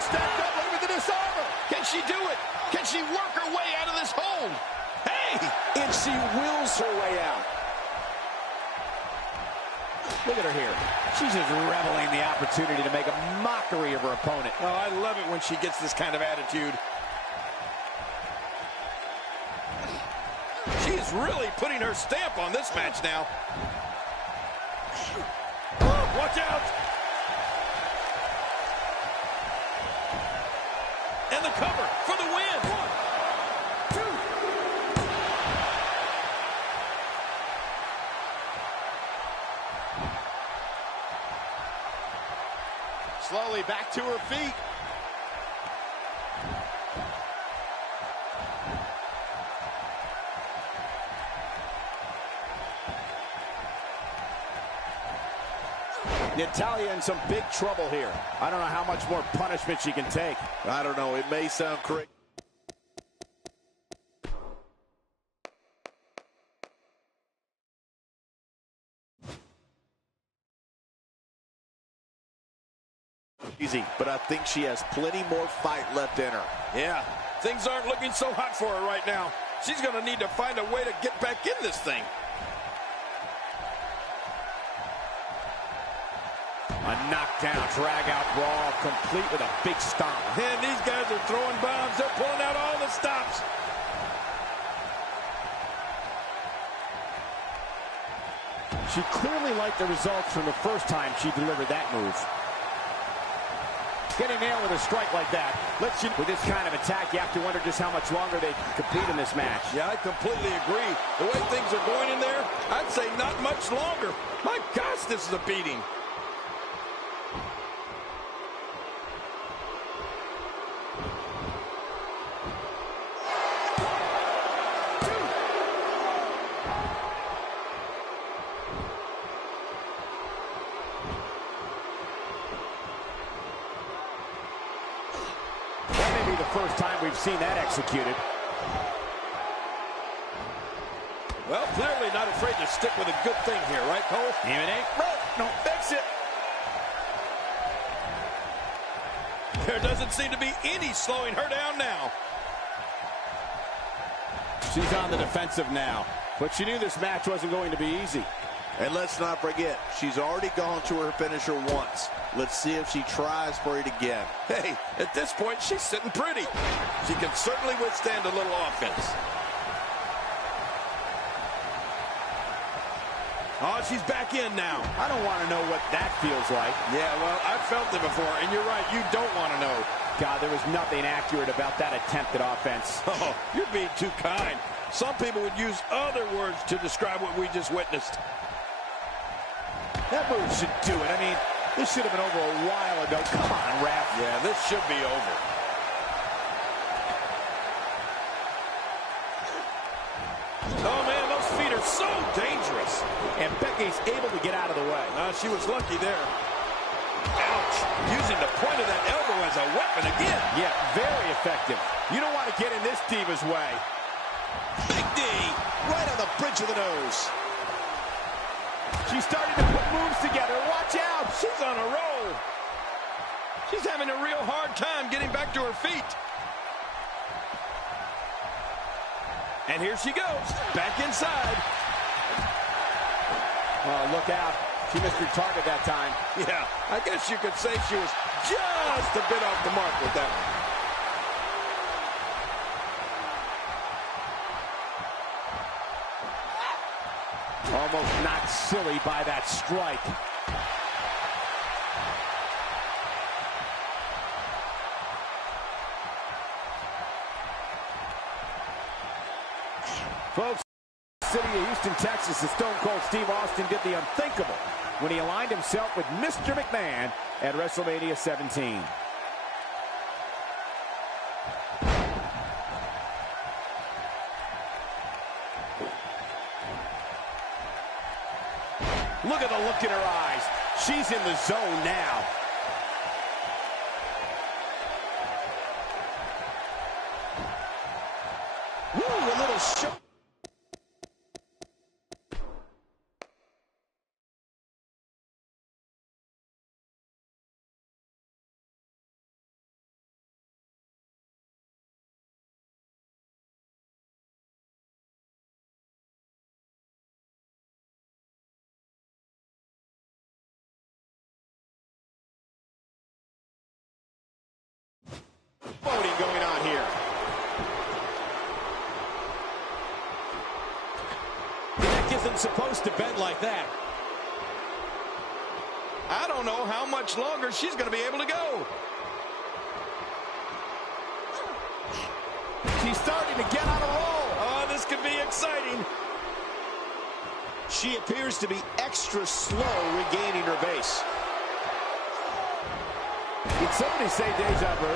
Stacked up, look at the disarmer. Can she do it? Can she work her way out of this hold? Hey! And she wills her way out. Look at her here. She's just reveling in the opportunity to make a mockery of her opponent. Oh, I love it when she gets this kind of attitude. She is really putting her stamp on this match now. Oh, watch out! And the cover for the win. 1, 2. Slowly back to her feet. Natalya in some big trouble here. I don't know how much more punishment she can take. I don't know. It may sound crazy. Easy, but I think she has plenty more fight left in her. Yeah, things aren't looking so hot for her right now. She's going to need to find a way to get back in this thing. A knockdown, drag-out brawl, complete with a big stomp. And these guys are throwing bombs. They're pulling out all the stops. She clearly liked the results from the first time she delivered that move. Getting nailed with a strike like that. With this kind of attack, you have to wonder just how much longer they can compete in this match. Yeah, I completely agree. The way things are going in there, I'd say not much longer. My gosh, this is a beating. The first time we've seen that executed. Well, clearly not afraid to stick with a good thing here, right, Cole? Even ain't broke, don't fix it. There doesn't seem to be any slowing her down now. She's on the defensive now, but she knew this match wasn't going to be easy. And let's not forget, she's already gone to her finisher once. Let's see if she tries for it again. Hey, at this point, she's sitting pretty. She can certainly withstand a little offense. Oh, she's back in now. I don't want to know what that feels like. Yeah, well, I've felt it before, and you're right, you don't want to know. God, there was nothing accurate about that attempt at offense. Oh, you're being too kind. Some people would use other words to describe what we just witnessed. That move should do it. I mean, this should have been over a while ago. Come on, ref. Yeah, this should be over. Oh, man, those feet are so dangerous. And Becky's able to get out of the way. She was lucky there. Ouch. Using the point of that elbow as a weapon again. Yeah, very effective. You don't want to get in this diva's way. Big D, right on the bridge of the nose. She's starting to put moves together. Watch out. She's on a roll. She's having a real hard time getting back to her feet. And here she goes, back inside. Oh, look out. She missed her target that time. Yeah, I guess you could say she was just a bit off the mark with that one. Almost knocked silly by that strike. Folks, city of Houston, Texas, the Stone Cold Steve Austin did the unthinkable when he aligned himself with Mr. McMahon at WrestleMania 17. Look at the look in her eyes. She's in the zone now. Woo, a little shot. Voting going on here. The neck isn't supposed to bend like that. I don't know how much longer she's going to be able to go. She's starting to get on a roll. Oh, this could be exciting. She appears to be extra slow regaining her base. Did somebody say deja vu?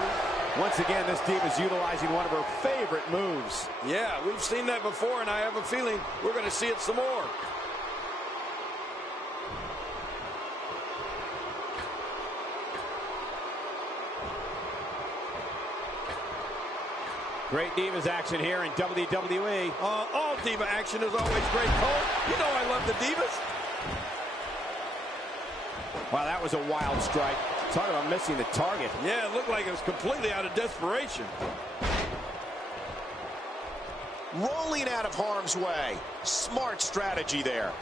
Once again, this team is utilizing one of her favorite moves. Yeah, we've seen that before, and I have a feeling we're going to see it some more. Great Divas action here in WWE. All Diva action is always great, Cole. You know I love the Divas. Wow, that was a wild strike. Talk about missing the target. Yeah, it looked like it was completely out of desperation. Rolling out of harm's way. Smart strategy there.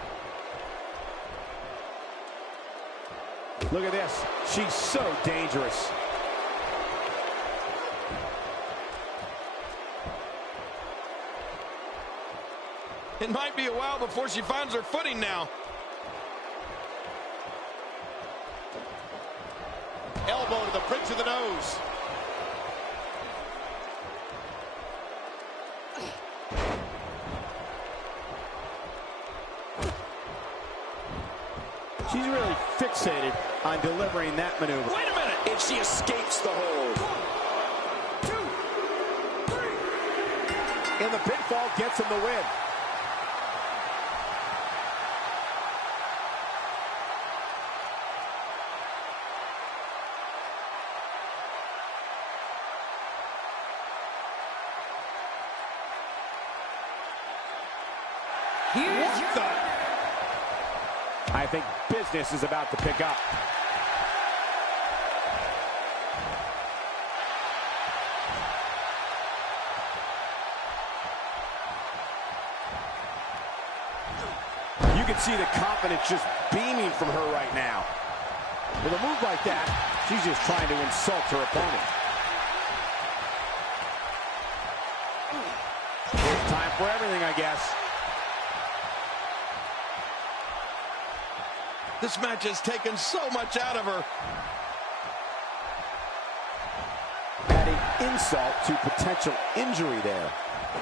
Look at this. She's so dangerous. It might be a while before she finds her footing now. Elbow to the bridge of the nose. She's really fixated on delivering that maneuver. Wait a minute! And she escapes the hold. 1, 2, 3. And the pinfall gets him the win. Here's your... I think business is about to pick up. You can see the confidence just beaming from her right now. With a move like that, she's just trying to insult her opponent. It's time for everything, I guess. This match has taken so much out of her. Adding insult to potential injury there.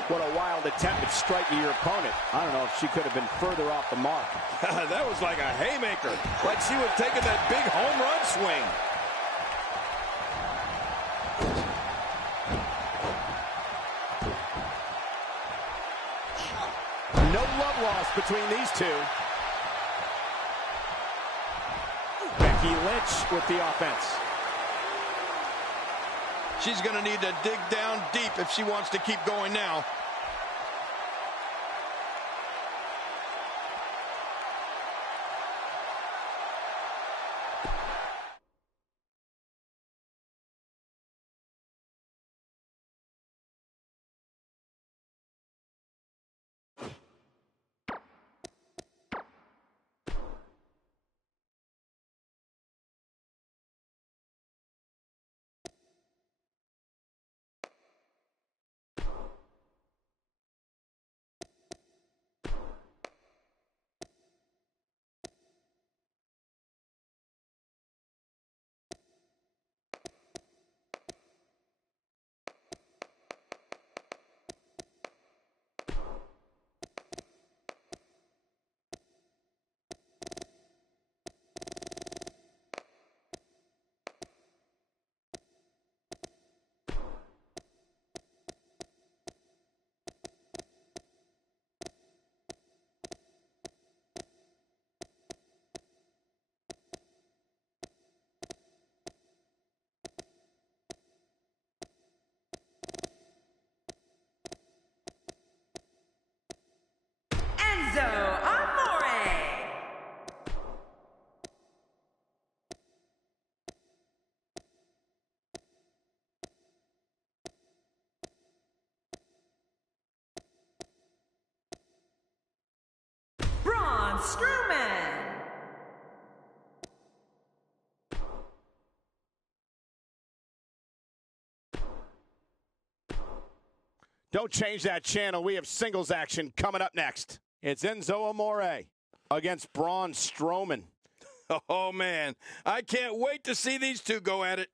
What a wild attempt at striking your opponent. I don't know if she could have been further off the mark. That was like a haymaker. Like she was taking that big home run swing. No love lost between these two. Becky Lynch with the offense. She's going to need to dig down deep if she wants to keep going now. Strowman. Don't change that channel. We have singles action coming up next. It's Enzo Amore against Braun Strowman. Oh, man. I can't wait to see these two go at it.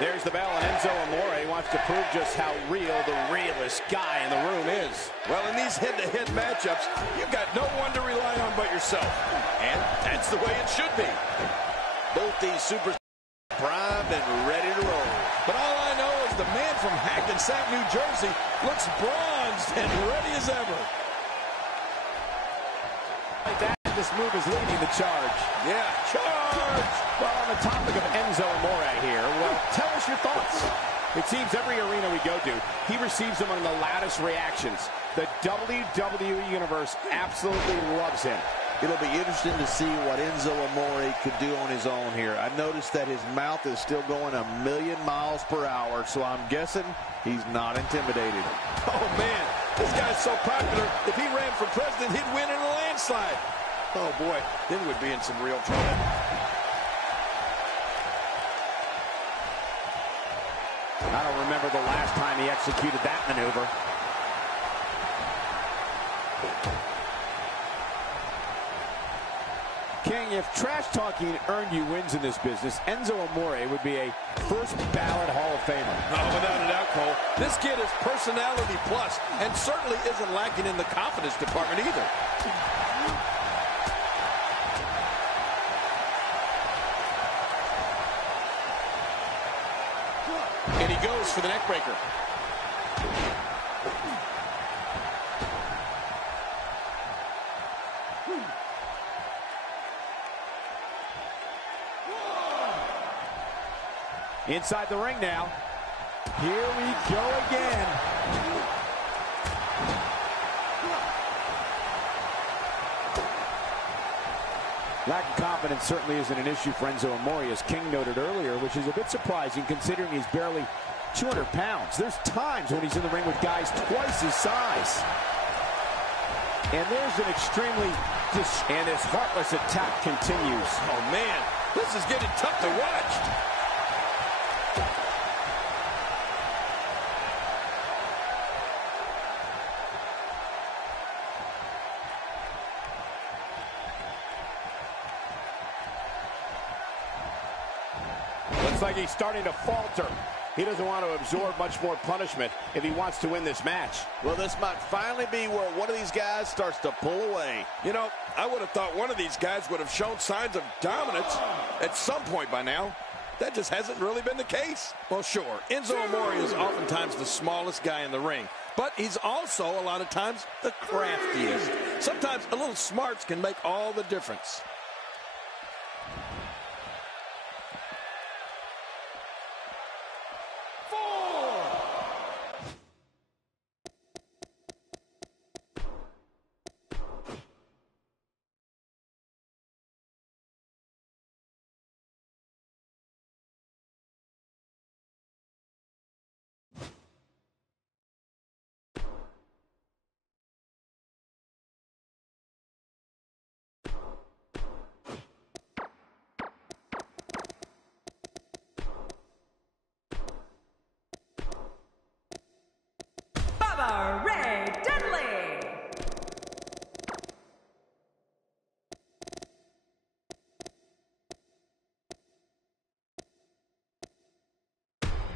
There's the bell, and Enzo Amore wants to prove just how real the realest guy in the room is. Well, in these head-to-head matchups, you've got no one to rely on but yourself. And that's the way it should be. Both these super primed and ready to roll. But all I know is the man from Hackensack, New Jersey, looks bronzed and ready as ever. Like that, this move is leading the charge. Yeah, charge! Well, on the topic of Enzo Amore here, well, tell us your thoughts. It seems every arena we go to, he receives among the loudest reactions. The WWE Universe absolutely loves him. It'll be interesting to see what Enzo Amore could do on his own here. I noticed that his mouth is still going 1,000,000 miles per hour, so I'm guessing he's not intimidated. Oh, man, this guy's so popular, if he ran for president, he'd win in a landslide. Oh, boy, then we'd be in some real trouble. I don't remember the last time he executed that maneuver. King, if trash talking earned you wins in this business, Enzo Amore would be a first ballot Hall of Famer. Oh, without a doubt, Cole. This kid is personality plus, and certainly isn't lacking in the confidence department either. And he goes for the neck breaker. Inside the ring now. Here we go again. Lack of confidence certainly isn't an issue for Enzo Amore, as King noted earlier, which is a bit surprising considering he's barely 200 pounds. There's times when he's in the ring with guys twice his size. And there's an extremely... And his heartless attack continues. Oh, man, this is getting tough to watch. Looks like he's starting to falter. He doesn't want to absorb much more punishment if he wants to win this match. Well, this might finally be where one of these guys starts to pull away. You know, I would have thought one of these guys would have shown signs of dominance at some point by now. That just hasn't really been the case. Well, sure, Enzo Amore is oftentimes the smallest guy in the ring, but he's also a lot of times the craftiest. Sometimes a little smarts can make all the difference. Ray Dudley.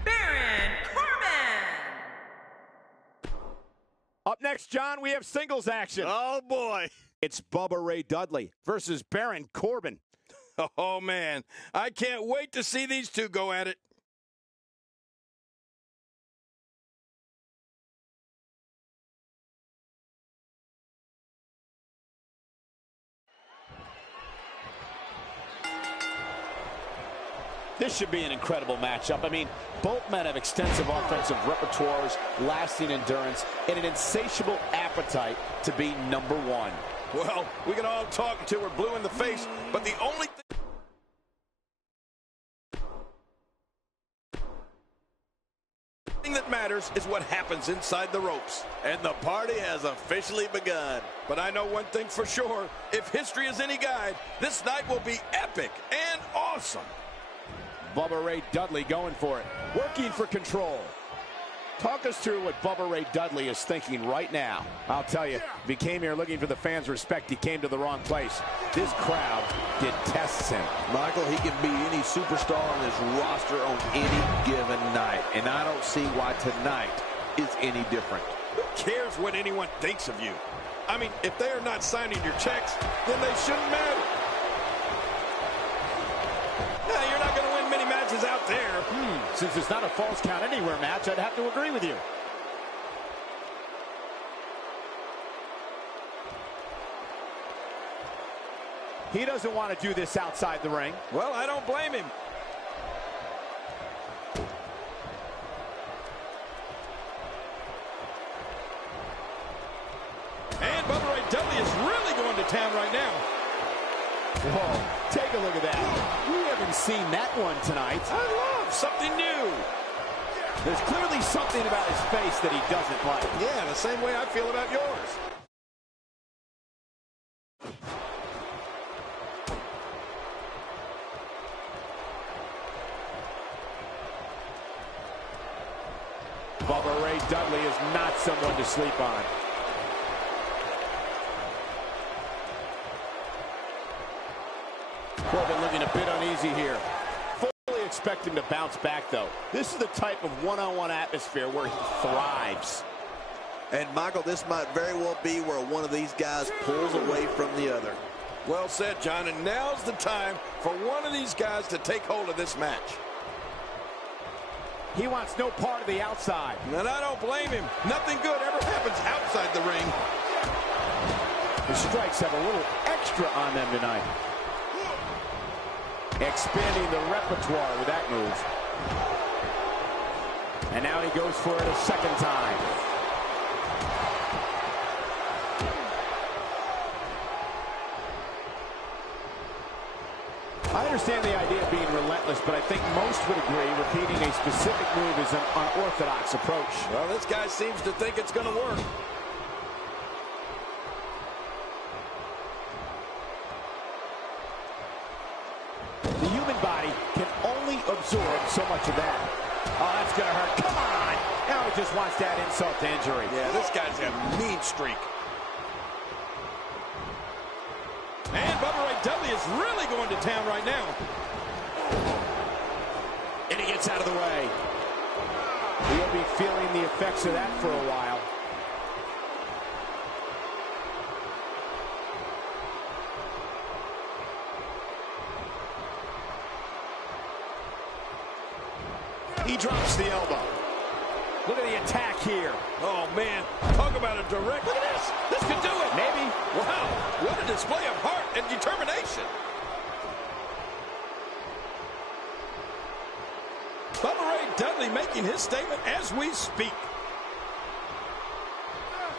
Baron Corbin. Up next, John, we have singles action. Oh, boy. It's Bubba Ray Dudley versus Baron Corbin. Oh, man, I can't wait to see these two go at it. This should be an incredible matchup. I mean, both men have extensive offensive repertoires, lasting endurance, and an insatiable appetite to be number one. Well, we can all talk until we're blue in the face, but the only thing that matters is what happens inside the ropes. And the party has officially begun. But I know one thing for sure. If history is any guide, this night will be epic and awesome. Bubba Ray Dudley going for it, working for control. Talk us through what Bubba Ray Dudley is thinking right now. I'll tell you, if he came here looking for the fans' respect, he came to the wrong place. This crowd detests him. Michael, he can be any superstar on this roster on any given night. And I don't see why tonight is any different. Who cares what anyone thinks of you? I mean, if they are not signing your checks, then they shouldn't matter. Yeah, you're not going to win many matches out there. Since it's not a false count anywhere match, I'd have to agree with you. He doesn't want to do this outside the ring. Well, I don't blame him. And Bubba Ray Dudley is really going to town right now. Whoa, take a look at that. We haven't seen that one tonight. I love something new. There's clearly something about his face that he doesn't like. Yeah, the same way I feel about yours. Bubba Ray Dudley is not someone to sleep on. Corbin looking a bit uneasy here. Fully expect him to bounce back, though. This is the type of one-on-one atmosphere where he thrives. And, Michael, this might very well be where one of these guys pulls away from the other. Well said, John, and now's the time for one of these guys to take hold of this match. He wants no part of the outside. And I don't blame him. Nothing good ever happens outside the ring. The strikes have a little extra on them tonight. Expanding the repertoire with that move. And now he goes for it a second time. I understand the idea of being relentless, but I think most would agree repeating a specific move is an unorthodox approach. Well, this guy seems to think it's going to work. The human body can only absorb so much of that. Oh, that's going to hurt. Come on! Now he just wants that insult to injury. Yeah, this guy's got a mean streak. And Bubba Ray Dudley is really going to town right now. And he gets out of the way. He'll be feeling the effects of that for a while. He drops the elbow. Look at the attack here. Oh, man. Talk about a direct. Look at this. This could do it. Maybe. Wow. What a display of heart and determination. Bubba Ray Dudley making his statement as we speak.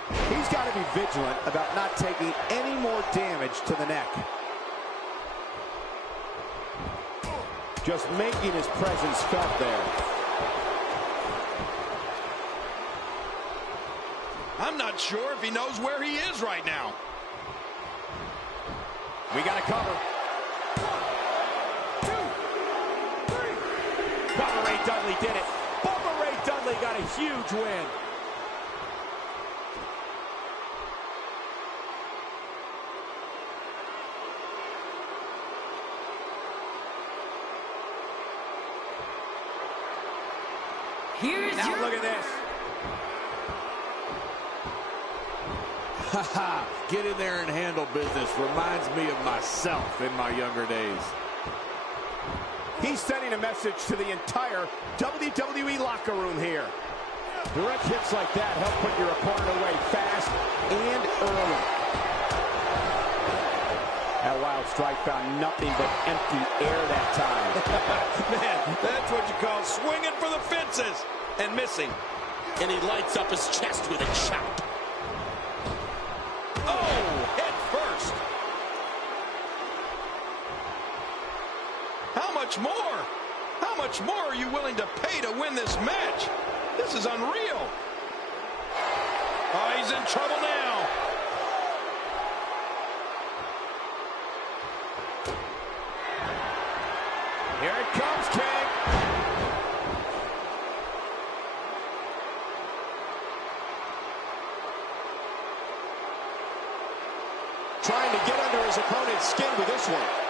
He's got to be vigilant about not taking any more damage to the neck. Just making his presence felt there. I'm not sure if he knows where he is right now. We got to cover. 1, 2, 3. Bubba Ray Dudley did it. Bubba Ray Dudley got a huge win. Here's Now your look at this. Get in there and handle business. Reminds me of myself in my younger days. He's sending a message to the entire WWE locker room here. Direct hits like that help put your opponent away fast and early. That wild strike found nothing but empty air that time. Man, that's what you call swinging for the fences and missing. And he lights up his chest with a chop. Oh, head first. How much more? How much more are you willing to pay to win this match? This is unreal. Oh, he's in trouble now. Here it comes, King. Trying to get under his opponent's skin with this one.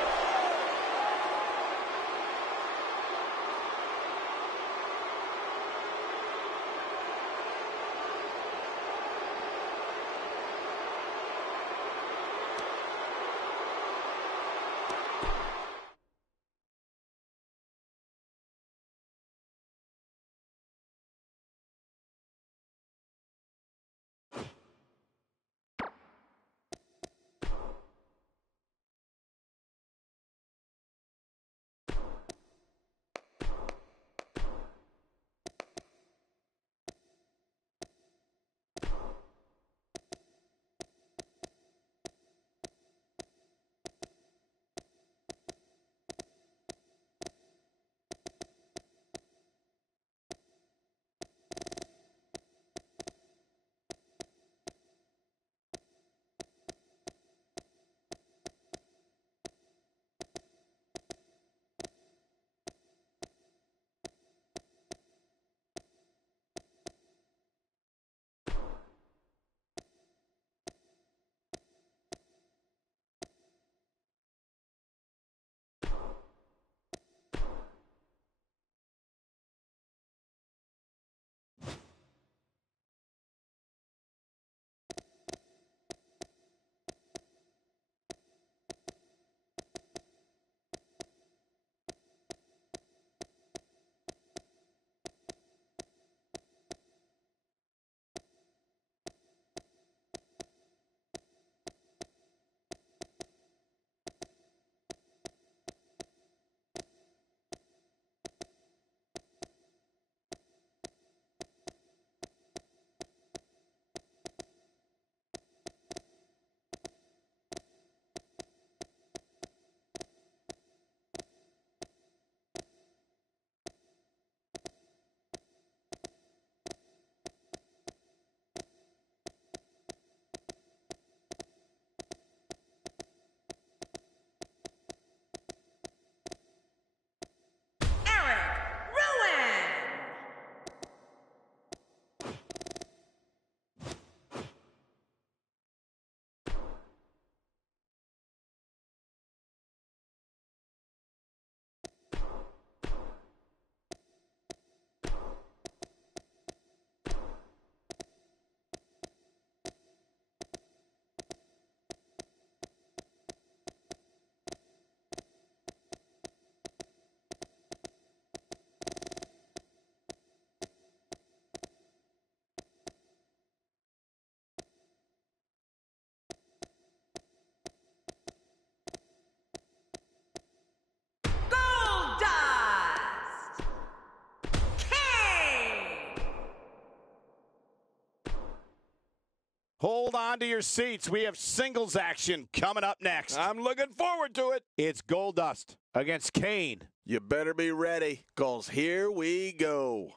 Hold on to your seats. We have singles action coming up next. I'm looking forward to it. It's Goldust against Kane. You better be ready, because here we go.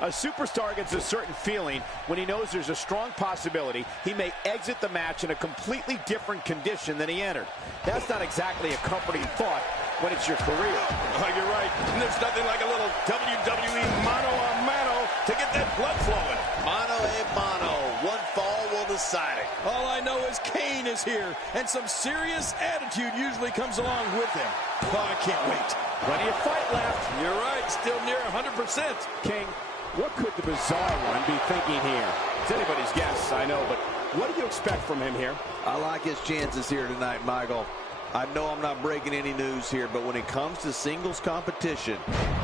A superstar gets a certain feeling when he knows there's a strong possibility he may exit the match in a completely different condition than he entered. That's not exactly a comforting thought when it's your career. Oh, you're right. And there's nothing like a little WWE mano-a-mano to get that blood flowing. Mano a mano. One fall will decide it. All I know is Kane is here, and some serious attitude usually comes along with him. Oh, I can't wait. Plenty of fight left. You're right. Still near 100%. King, what could the Bizarre One be thinking here? It's anybody's guess, I know, but what do you expect from him here? I like his chances here tonight, Michael. I know I'm not breaking any news here, but when it comes to singles competition,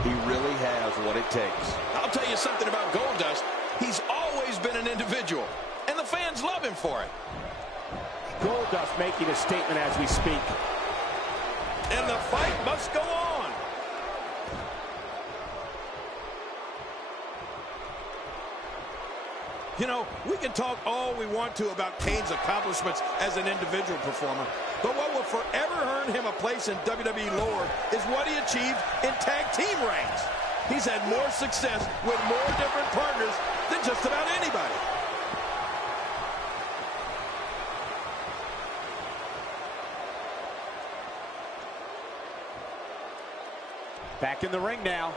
he really has what it takes. I'll tell you something about Goldust. He's always been an individual, and the fans love him for it. Goldust making a statement as we speak. And the fight must go on. You know, we can talk all we want to about Kane's accomplishments as an individual performer, but what will forever earn him a place in WWE lore is what he achieved in tag team ranks. He's had more success with more different partners than just about anybody. Back in the ring now.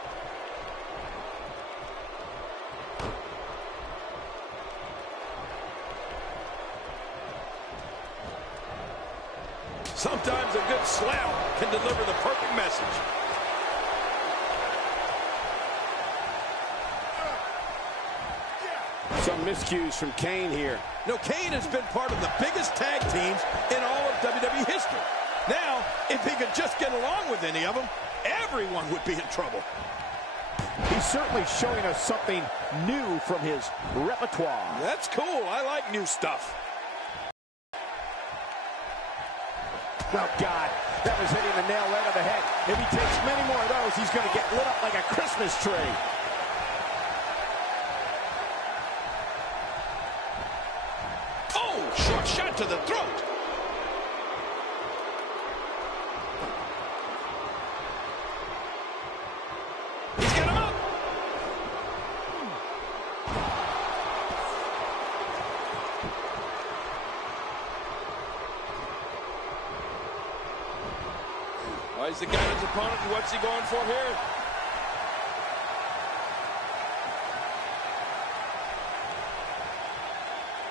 Sometimes a good slap can deliver the perfect message. Some miscues from Kane here. You know, Kane has been part of the biggest tag teams in all of WWE history. Now, if he could just get along with any of them, everyone would be in trouble. He's certainly showing us something new from his repertoire. That's cool. I like new stuff. Oh, God, that was hitting the nail right on the head. If he takes many more of those, he's going to get lit up like a Christmas tree. Oh, short shot to the throat. He's got him up. Oh, he's the guy his opponent, and what's he going for here?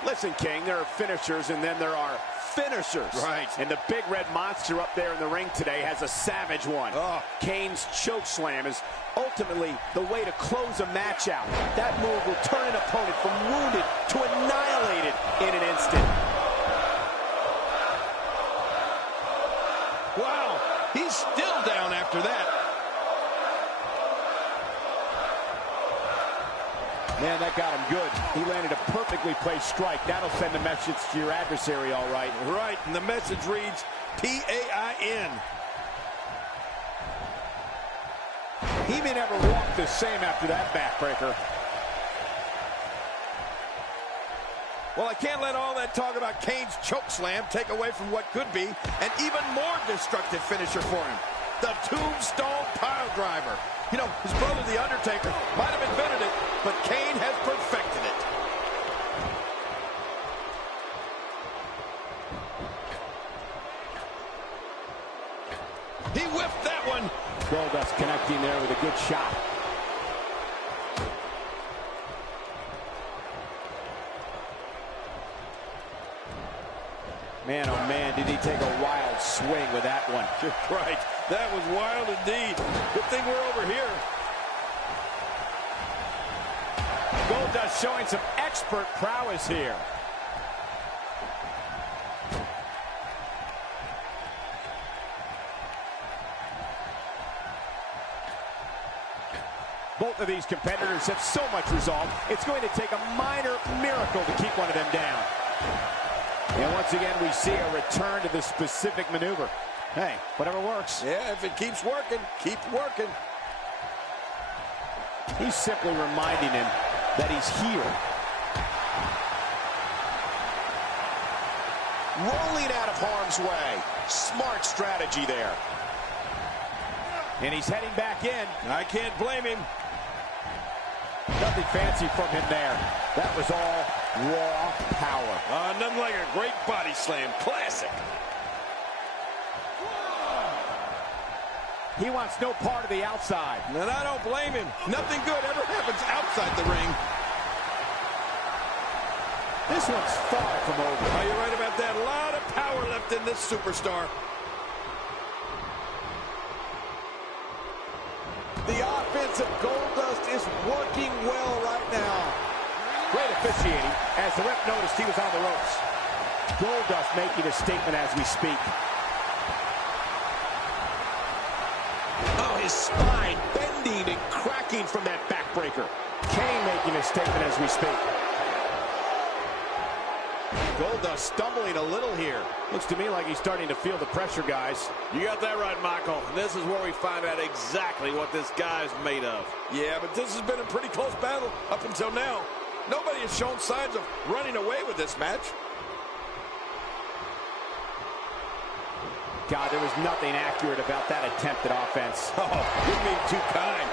Listen, King, there are finishers and then there are finishers. Right. And the big red monster up there in the ring today has a savage one. Oh. Kane's choke slam is ultimately the way to close a match out. That move will turn an opponent from wounded to annihilated in an instant. Wow, he's still down after that. Man, that got him good. He landed a perfectly placed strike. That'll send a message to your adversary, all right. Right, and the message reads P-A-I-N. He may never walk the same after that backbreaker. Well, I can't let all that talk about Kane's choke slam take away from what could be an even more destructive finisher for him. The Tombstone Pile Driver. You know, his brother, The Undertaker, might have invented it, but Kane has perfected it. He whiffed that one. Goldust connecting there with a good shot. Man, oh man, did he take a wild swing with that one. Right, that was wild indeed. Good thing we're over here. Goldust showing some expert prowess here. Both of these competitors have so much resolve, it's going to take a minor miracle to keep one of them down. And once again, we see a return to the specific maneuver. Hey, whatever works. Yeah, if it keeps working, keep working. He's simply reminding him that he's here. Rolling out of harm's way. Smart strategy there. And he's heading back in. I can't blame him. Nothing fancy from him there. That was all raw power. Nothing like a great body slam. Classic. He wants no part of the outside. And I don't blame him. Nothing good ever happens outside the ring. This one's far from over. Oh, you're right about that. A lot of power left in this superstar. The offensive Goldust is working well right now. Great officiating as the ref noticed he was on the ropes. Goldust making a statement as we speak. Oh, his spine bending and cracking from that backbreaker. Kane making a statement as we speak. Goldust stumbling a little here. Looks to me like he's starting to feel the pressure, guys. You got that right, Michael. This is where we find out exactly what this guy's made of. Yeah, but this has been a pretty close battle up until now. Nobody has shown signs of running away with this match. God, there was nothing accurate about that attempt at offense. Oh, you're being too kind.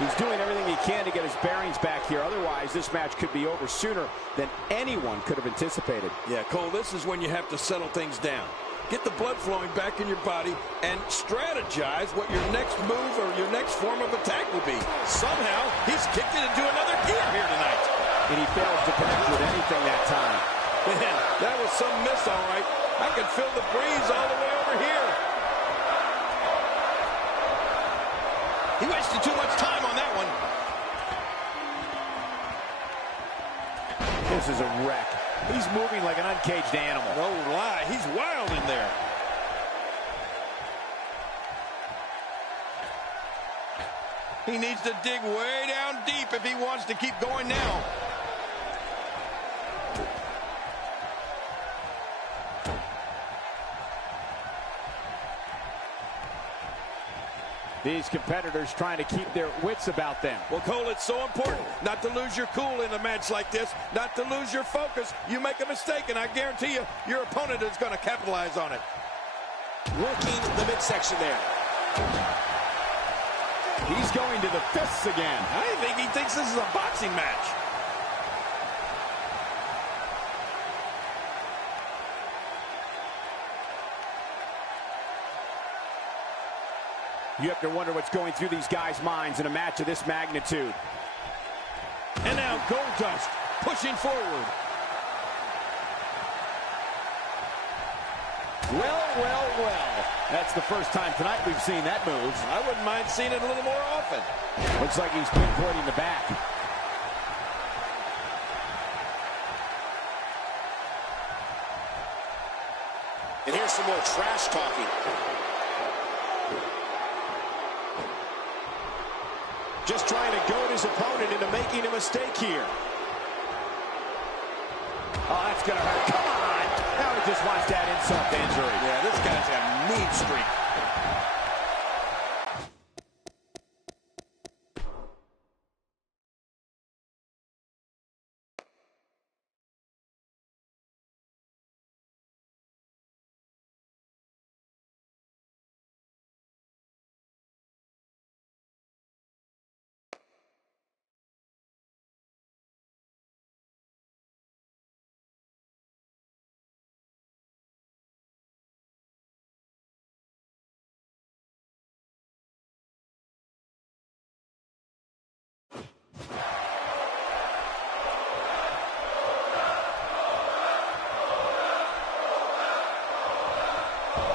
He's doing everything he can to get his bearings back here. Otherwise, this match could be over sooner than anyone could have anticipated. Yeah, Cole, this is when you have to settle things down. Get the blood flowing back in your body and strategize what your next move or your next form of attack will be. Somehow, he's kicked it into another gear here tonight. And he fails to connect with anything that time. Man, that was some miss, all right. I can feel the breeze all the way over here. He wasted too much time on that one. This is a wreck. He's moving like an uncaged animal. No lie, he's wild in there. He needs to dig way down deep if he wants to keep going now. These competitors trying to keep their wits about them. Well, Cole, it's so important not to lose your cool in a match like this, not to lose your focus. You make a mistake, and I guarantee you, your opponent is going to capitalize on it. Working the midsection there. He's going to the fists again. I think he thinks this is a boxing match. You have to wonder what's going through these guys' minds in a match of this magnitude. And now Goldust pushing forward. Well, well, well. That's the first time tonight we've seen that move. I wouldn't mind seeing it a little more often. Looks like he's pinpointing the back. And here's some more trash talking. Just trying to goad his opponent into making a mistake here. Oh, that's going to hurt. Come on. Now he just wants that insult to injury. Yeah, this guy's got a mean streak.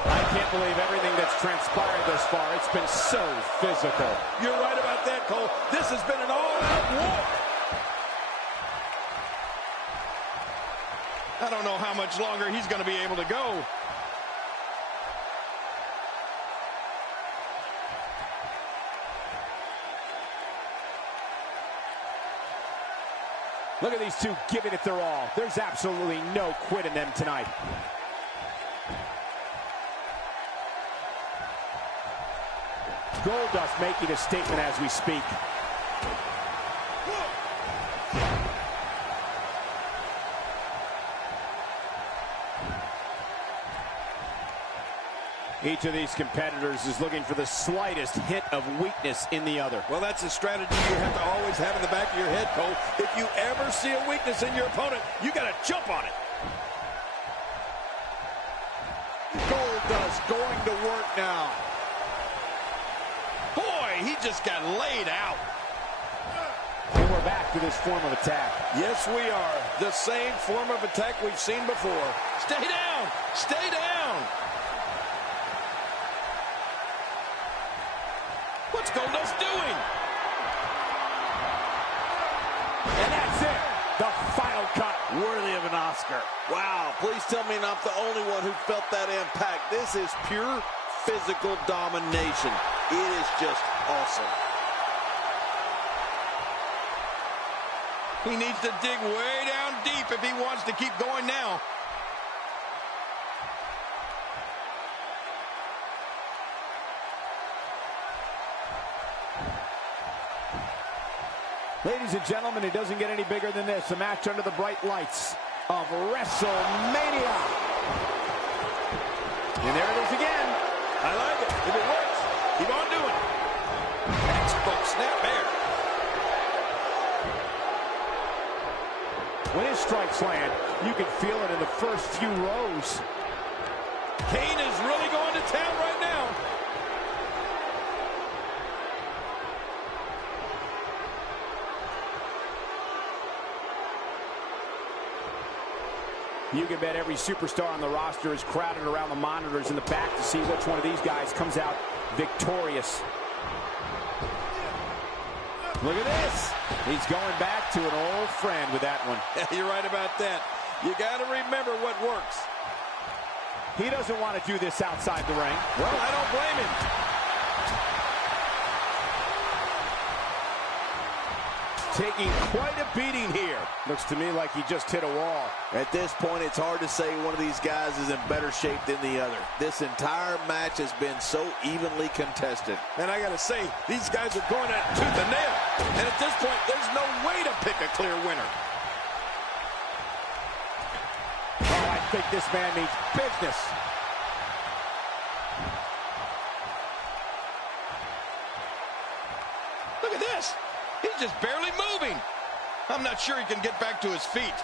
I can't believe everything that's transpired thus far. It's been so physical. You're right about that, Cole. This has been an all-out war. I don't know how much longer he's going to be able to go. Look at these two giving it their all. There's absolutely no quit in them tonight. Goldust making a statement as we speak. Each of these competitors is looking for the slightest hint of weakness in the other. Well, that's a strategy you have to always have in the back of your head, Cole. If you ever see a weakness in your opponent, you got to jump on it. Goldust going to work now. Boy, he just got laid out. And we're back to this form of attack. Yes, we are. The same form of attack we've seen before. Stay down! Stay down! What's Goldust doing? And that's it. The final cut. Worthy of an Oscar. Wow, please tell me I'm not the only one who felt that impact. This is pure physical domination. It is just awesome. He needs to dig way down deep if he wants to keep going now. Ladies and gentlemen, it doesn't get any bigger than this. A match under the bright lights of WrestleMania. And there it is again. I like it. If it works, keep on doing it. Textbook snap there. When his strikes land, you can feel it in the first few rows. Kane is really going to town right now. You can bet every superstar on the roster is crowded around the monitors in the back to see which one of these guys comes out victorious. Look at this. He's going back to an old friend with that one. You're right about that. You got to remember what works. He doesn't want to do this outside the ring. Well, I don't blame him. Taking quite a beating here. Looks to me like he just hit a wall. At this point, it's hard to say one of these guys is in better shape than the other. This entire match has been so evenly contested. And I got to say, these guys are going at it tooth and nail. And at this point, there's no way to pick a clear winner. Oh, I think this man means business. Look at this. He's just barely moving. I'm not sure he can get back to his feet.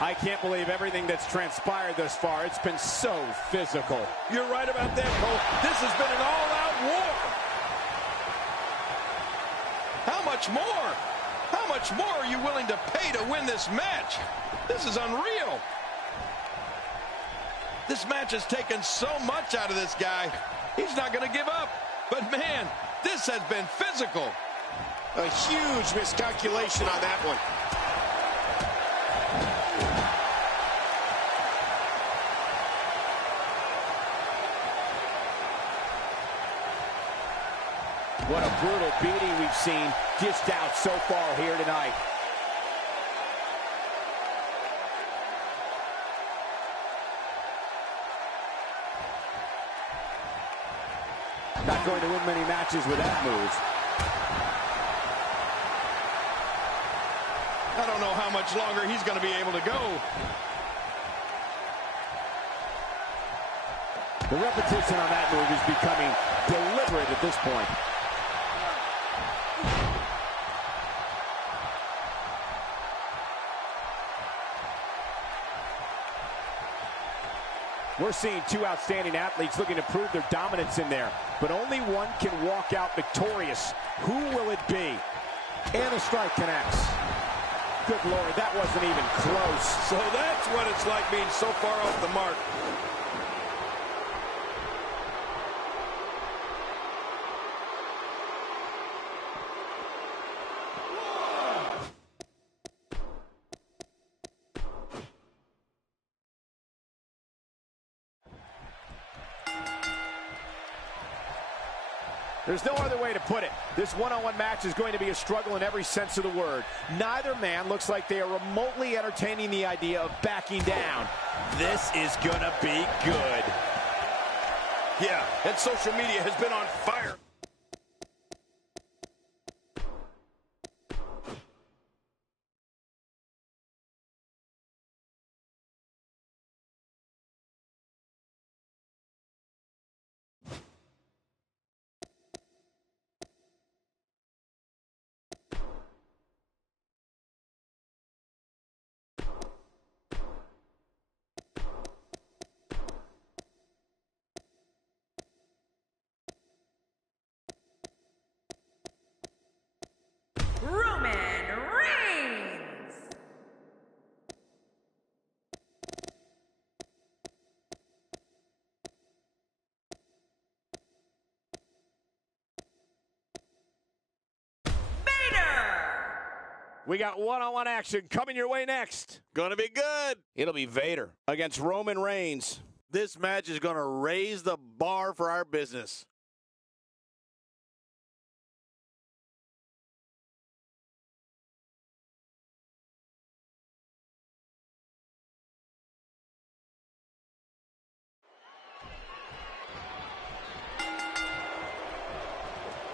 I can't believe everything that's transpired thus far. It's been so physical. You're right about that, Cole. This has been an all-out war. How much more? How much more are you willing to pay to win this match? This is unreal. This match has taken so much out of this guy. He's not going to give up. But, man, this has been physical. A huge miscalculation on that one. What a brutal beating we've seen dished out so far here tonight. Not going to win many matches with that move. I don't know how much longer he's going to be able to go. The repetition on that move is becoming deliberate at this point. We're seeing two outstanding athletes looking to prove their dominance in there, but only one can walk out victorious. Who will it be? And the strike connects. Good Lord, that wasn't even close. So that's what it's like being so far off the mark. There's no other way to put it. This one-on-one match is going to be a struggle in every sense of the word. Neither man looks like they are remotely entertaining the idea of backing down. This is gonna be good. Yeah, and social media has been on fire. Roman Reigns. We got one-on-one action coming your way next. Gonna be good. It'll be Vader against Roman Reigns. This match is gonna raise the bar for our business.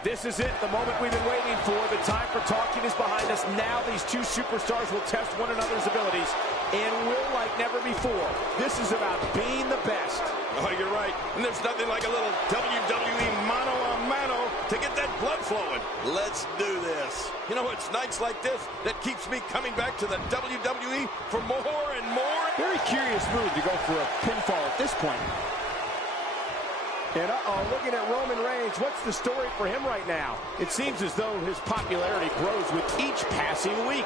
This is it, the moment we've been waiting for. The time for talking is behind us. Now these two superstars will test one another's abilities and will like never before. This is about being the best. Oh, you're right. And there's nothing like a little WWE mano-a-mano to get that blood flowing. Let's do this. You know, it's nights like this that keeps me coming back to the WWE for more and more. Very curious move to go for a pinfall at this point. And looking at Roman Reigns, what's the story for him right now? It seems as though his popularity grows with each passing week.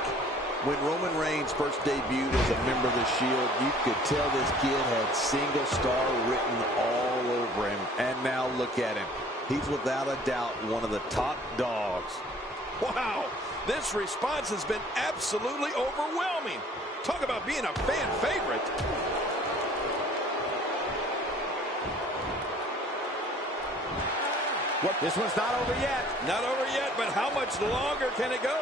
When Roman Reigns first debuted as a member of the Shield, you could tell this kid had single star written all over him. And now look at him. He's without a doubt one of the top dogs. Wow, this response has been absolutely overwhelming. Talk about being a fan favorite. This one's not over yet. Not over yet, but how much longer can it go?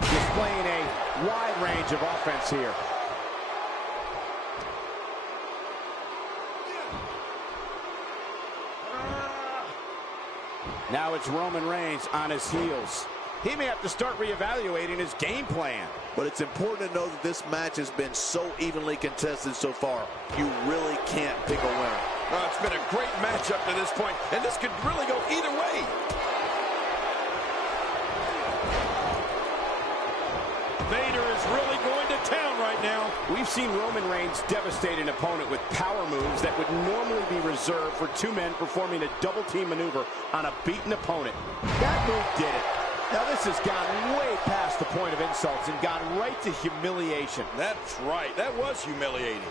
Displaying a wide range of offense here. Now it's Roman Reigns on his heels. He may have to start reevaluating his game plan. But it's important to know that this match has been so evenly contested so far. You really can't pick a winner. Oh, it's been a great match up to this point, and this could really go either way. Vader is really going to town right now. We've seen Roman Reigns devastate an opponent with power moves that would normally be reserved for two men performing a double-team maneuver on a beaten opponent. That move did it. Now this has gone way past the point of insults and gone right to humiliation. That's right. That was humiliating.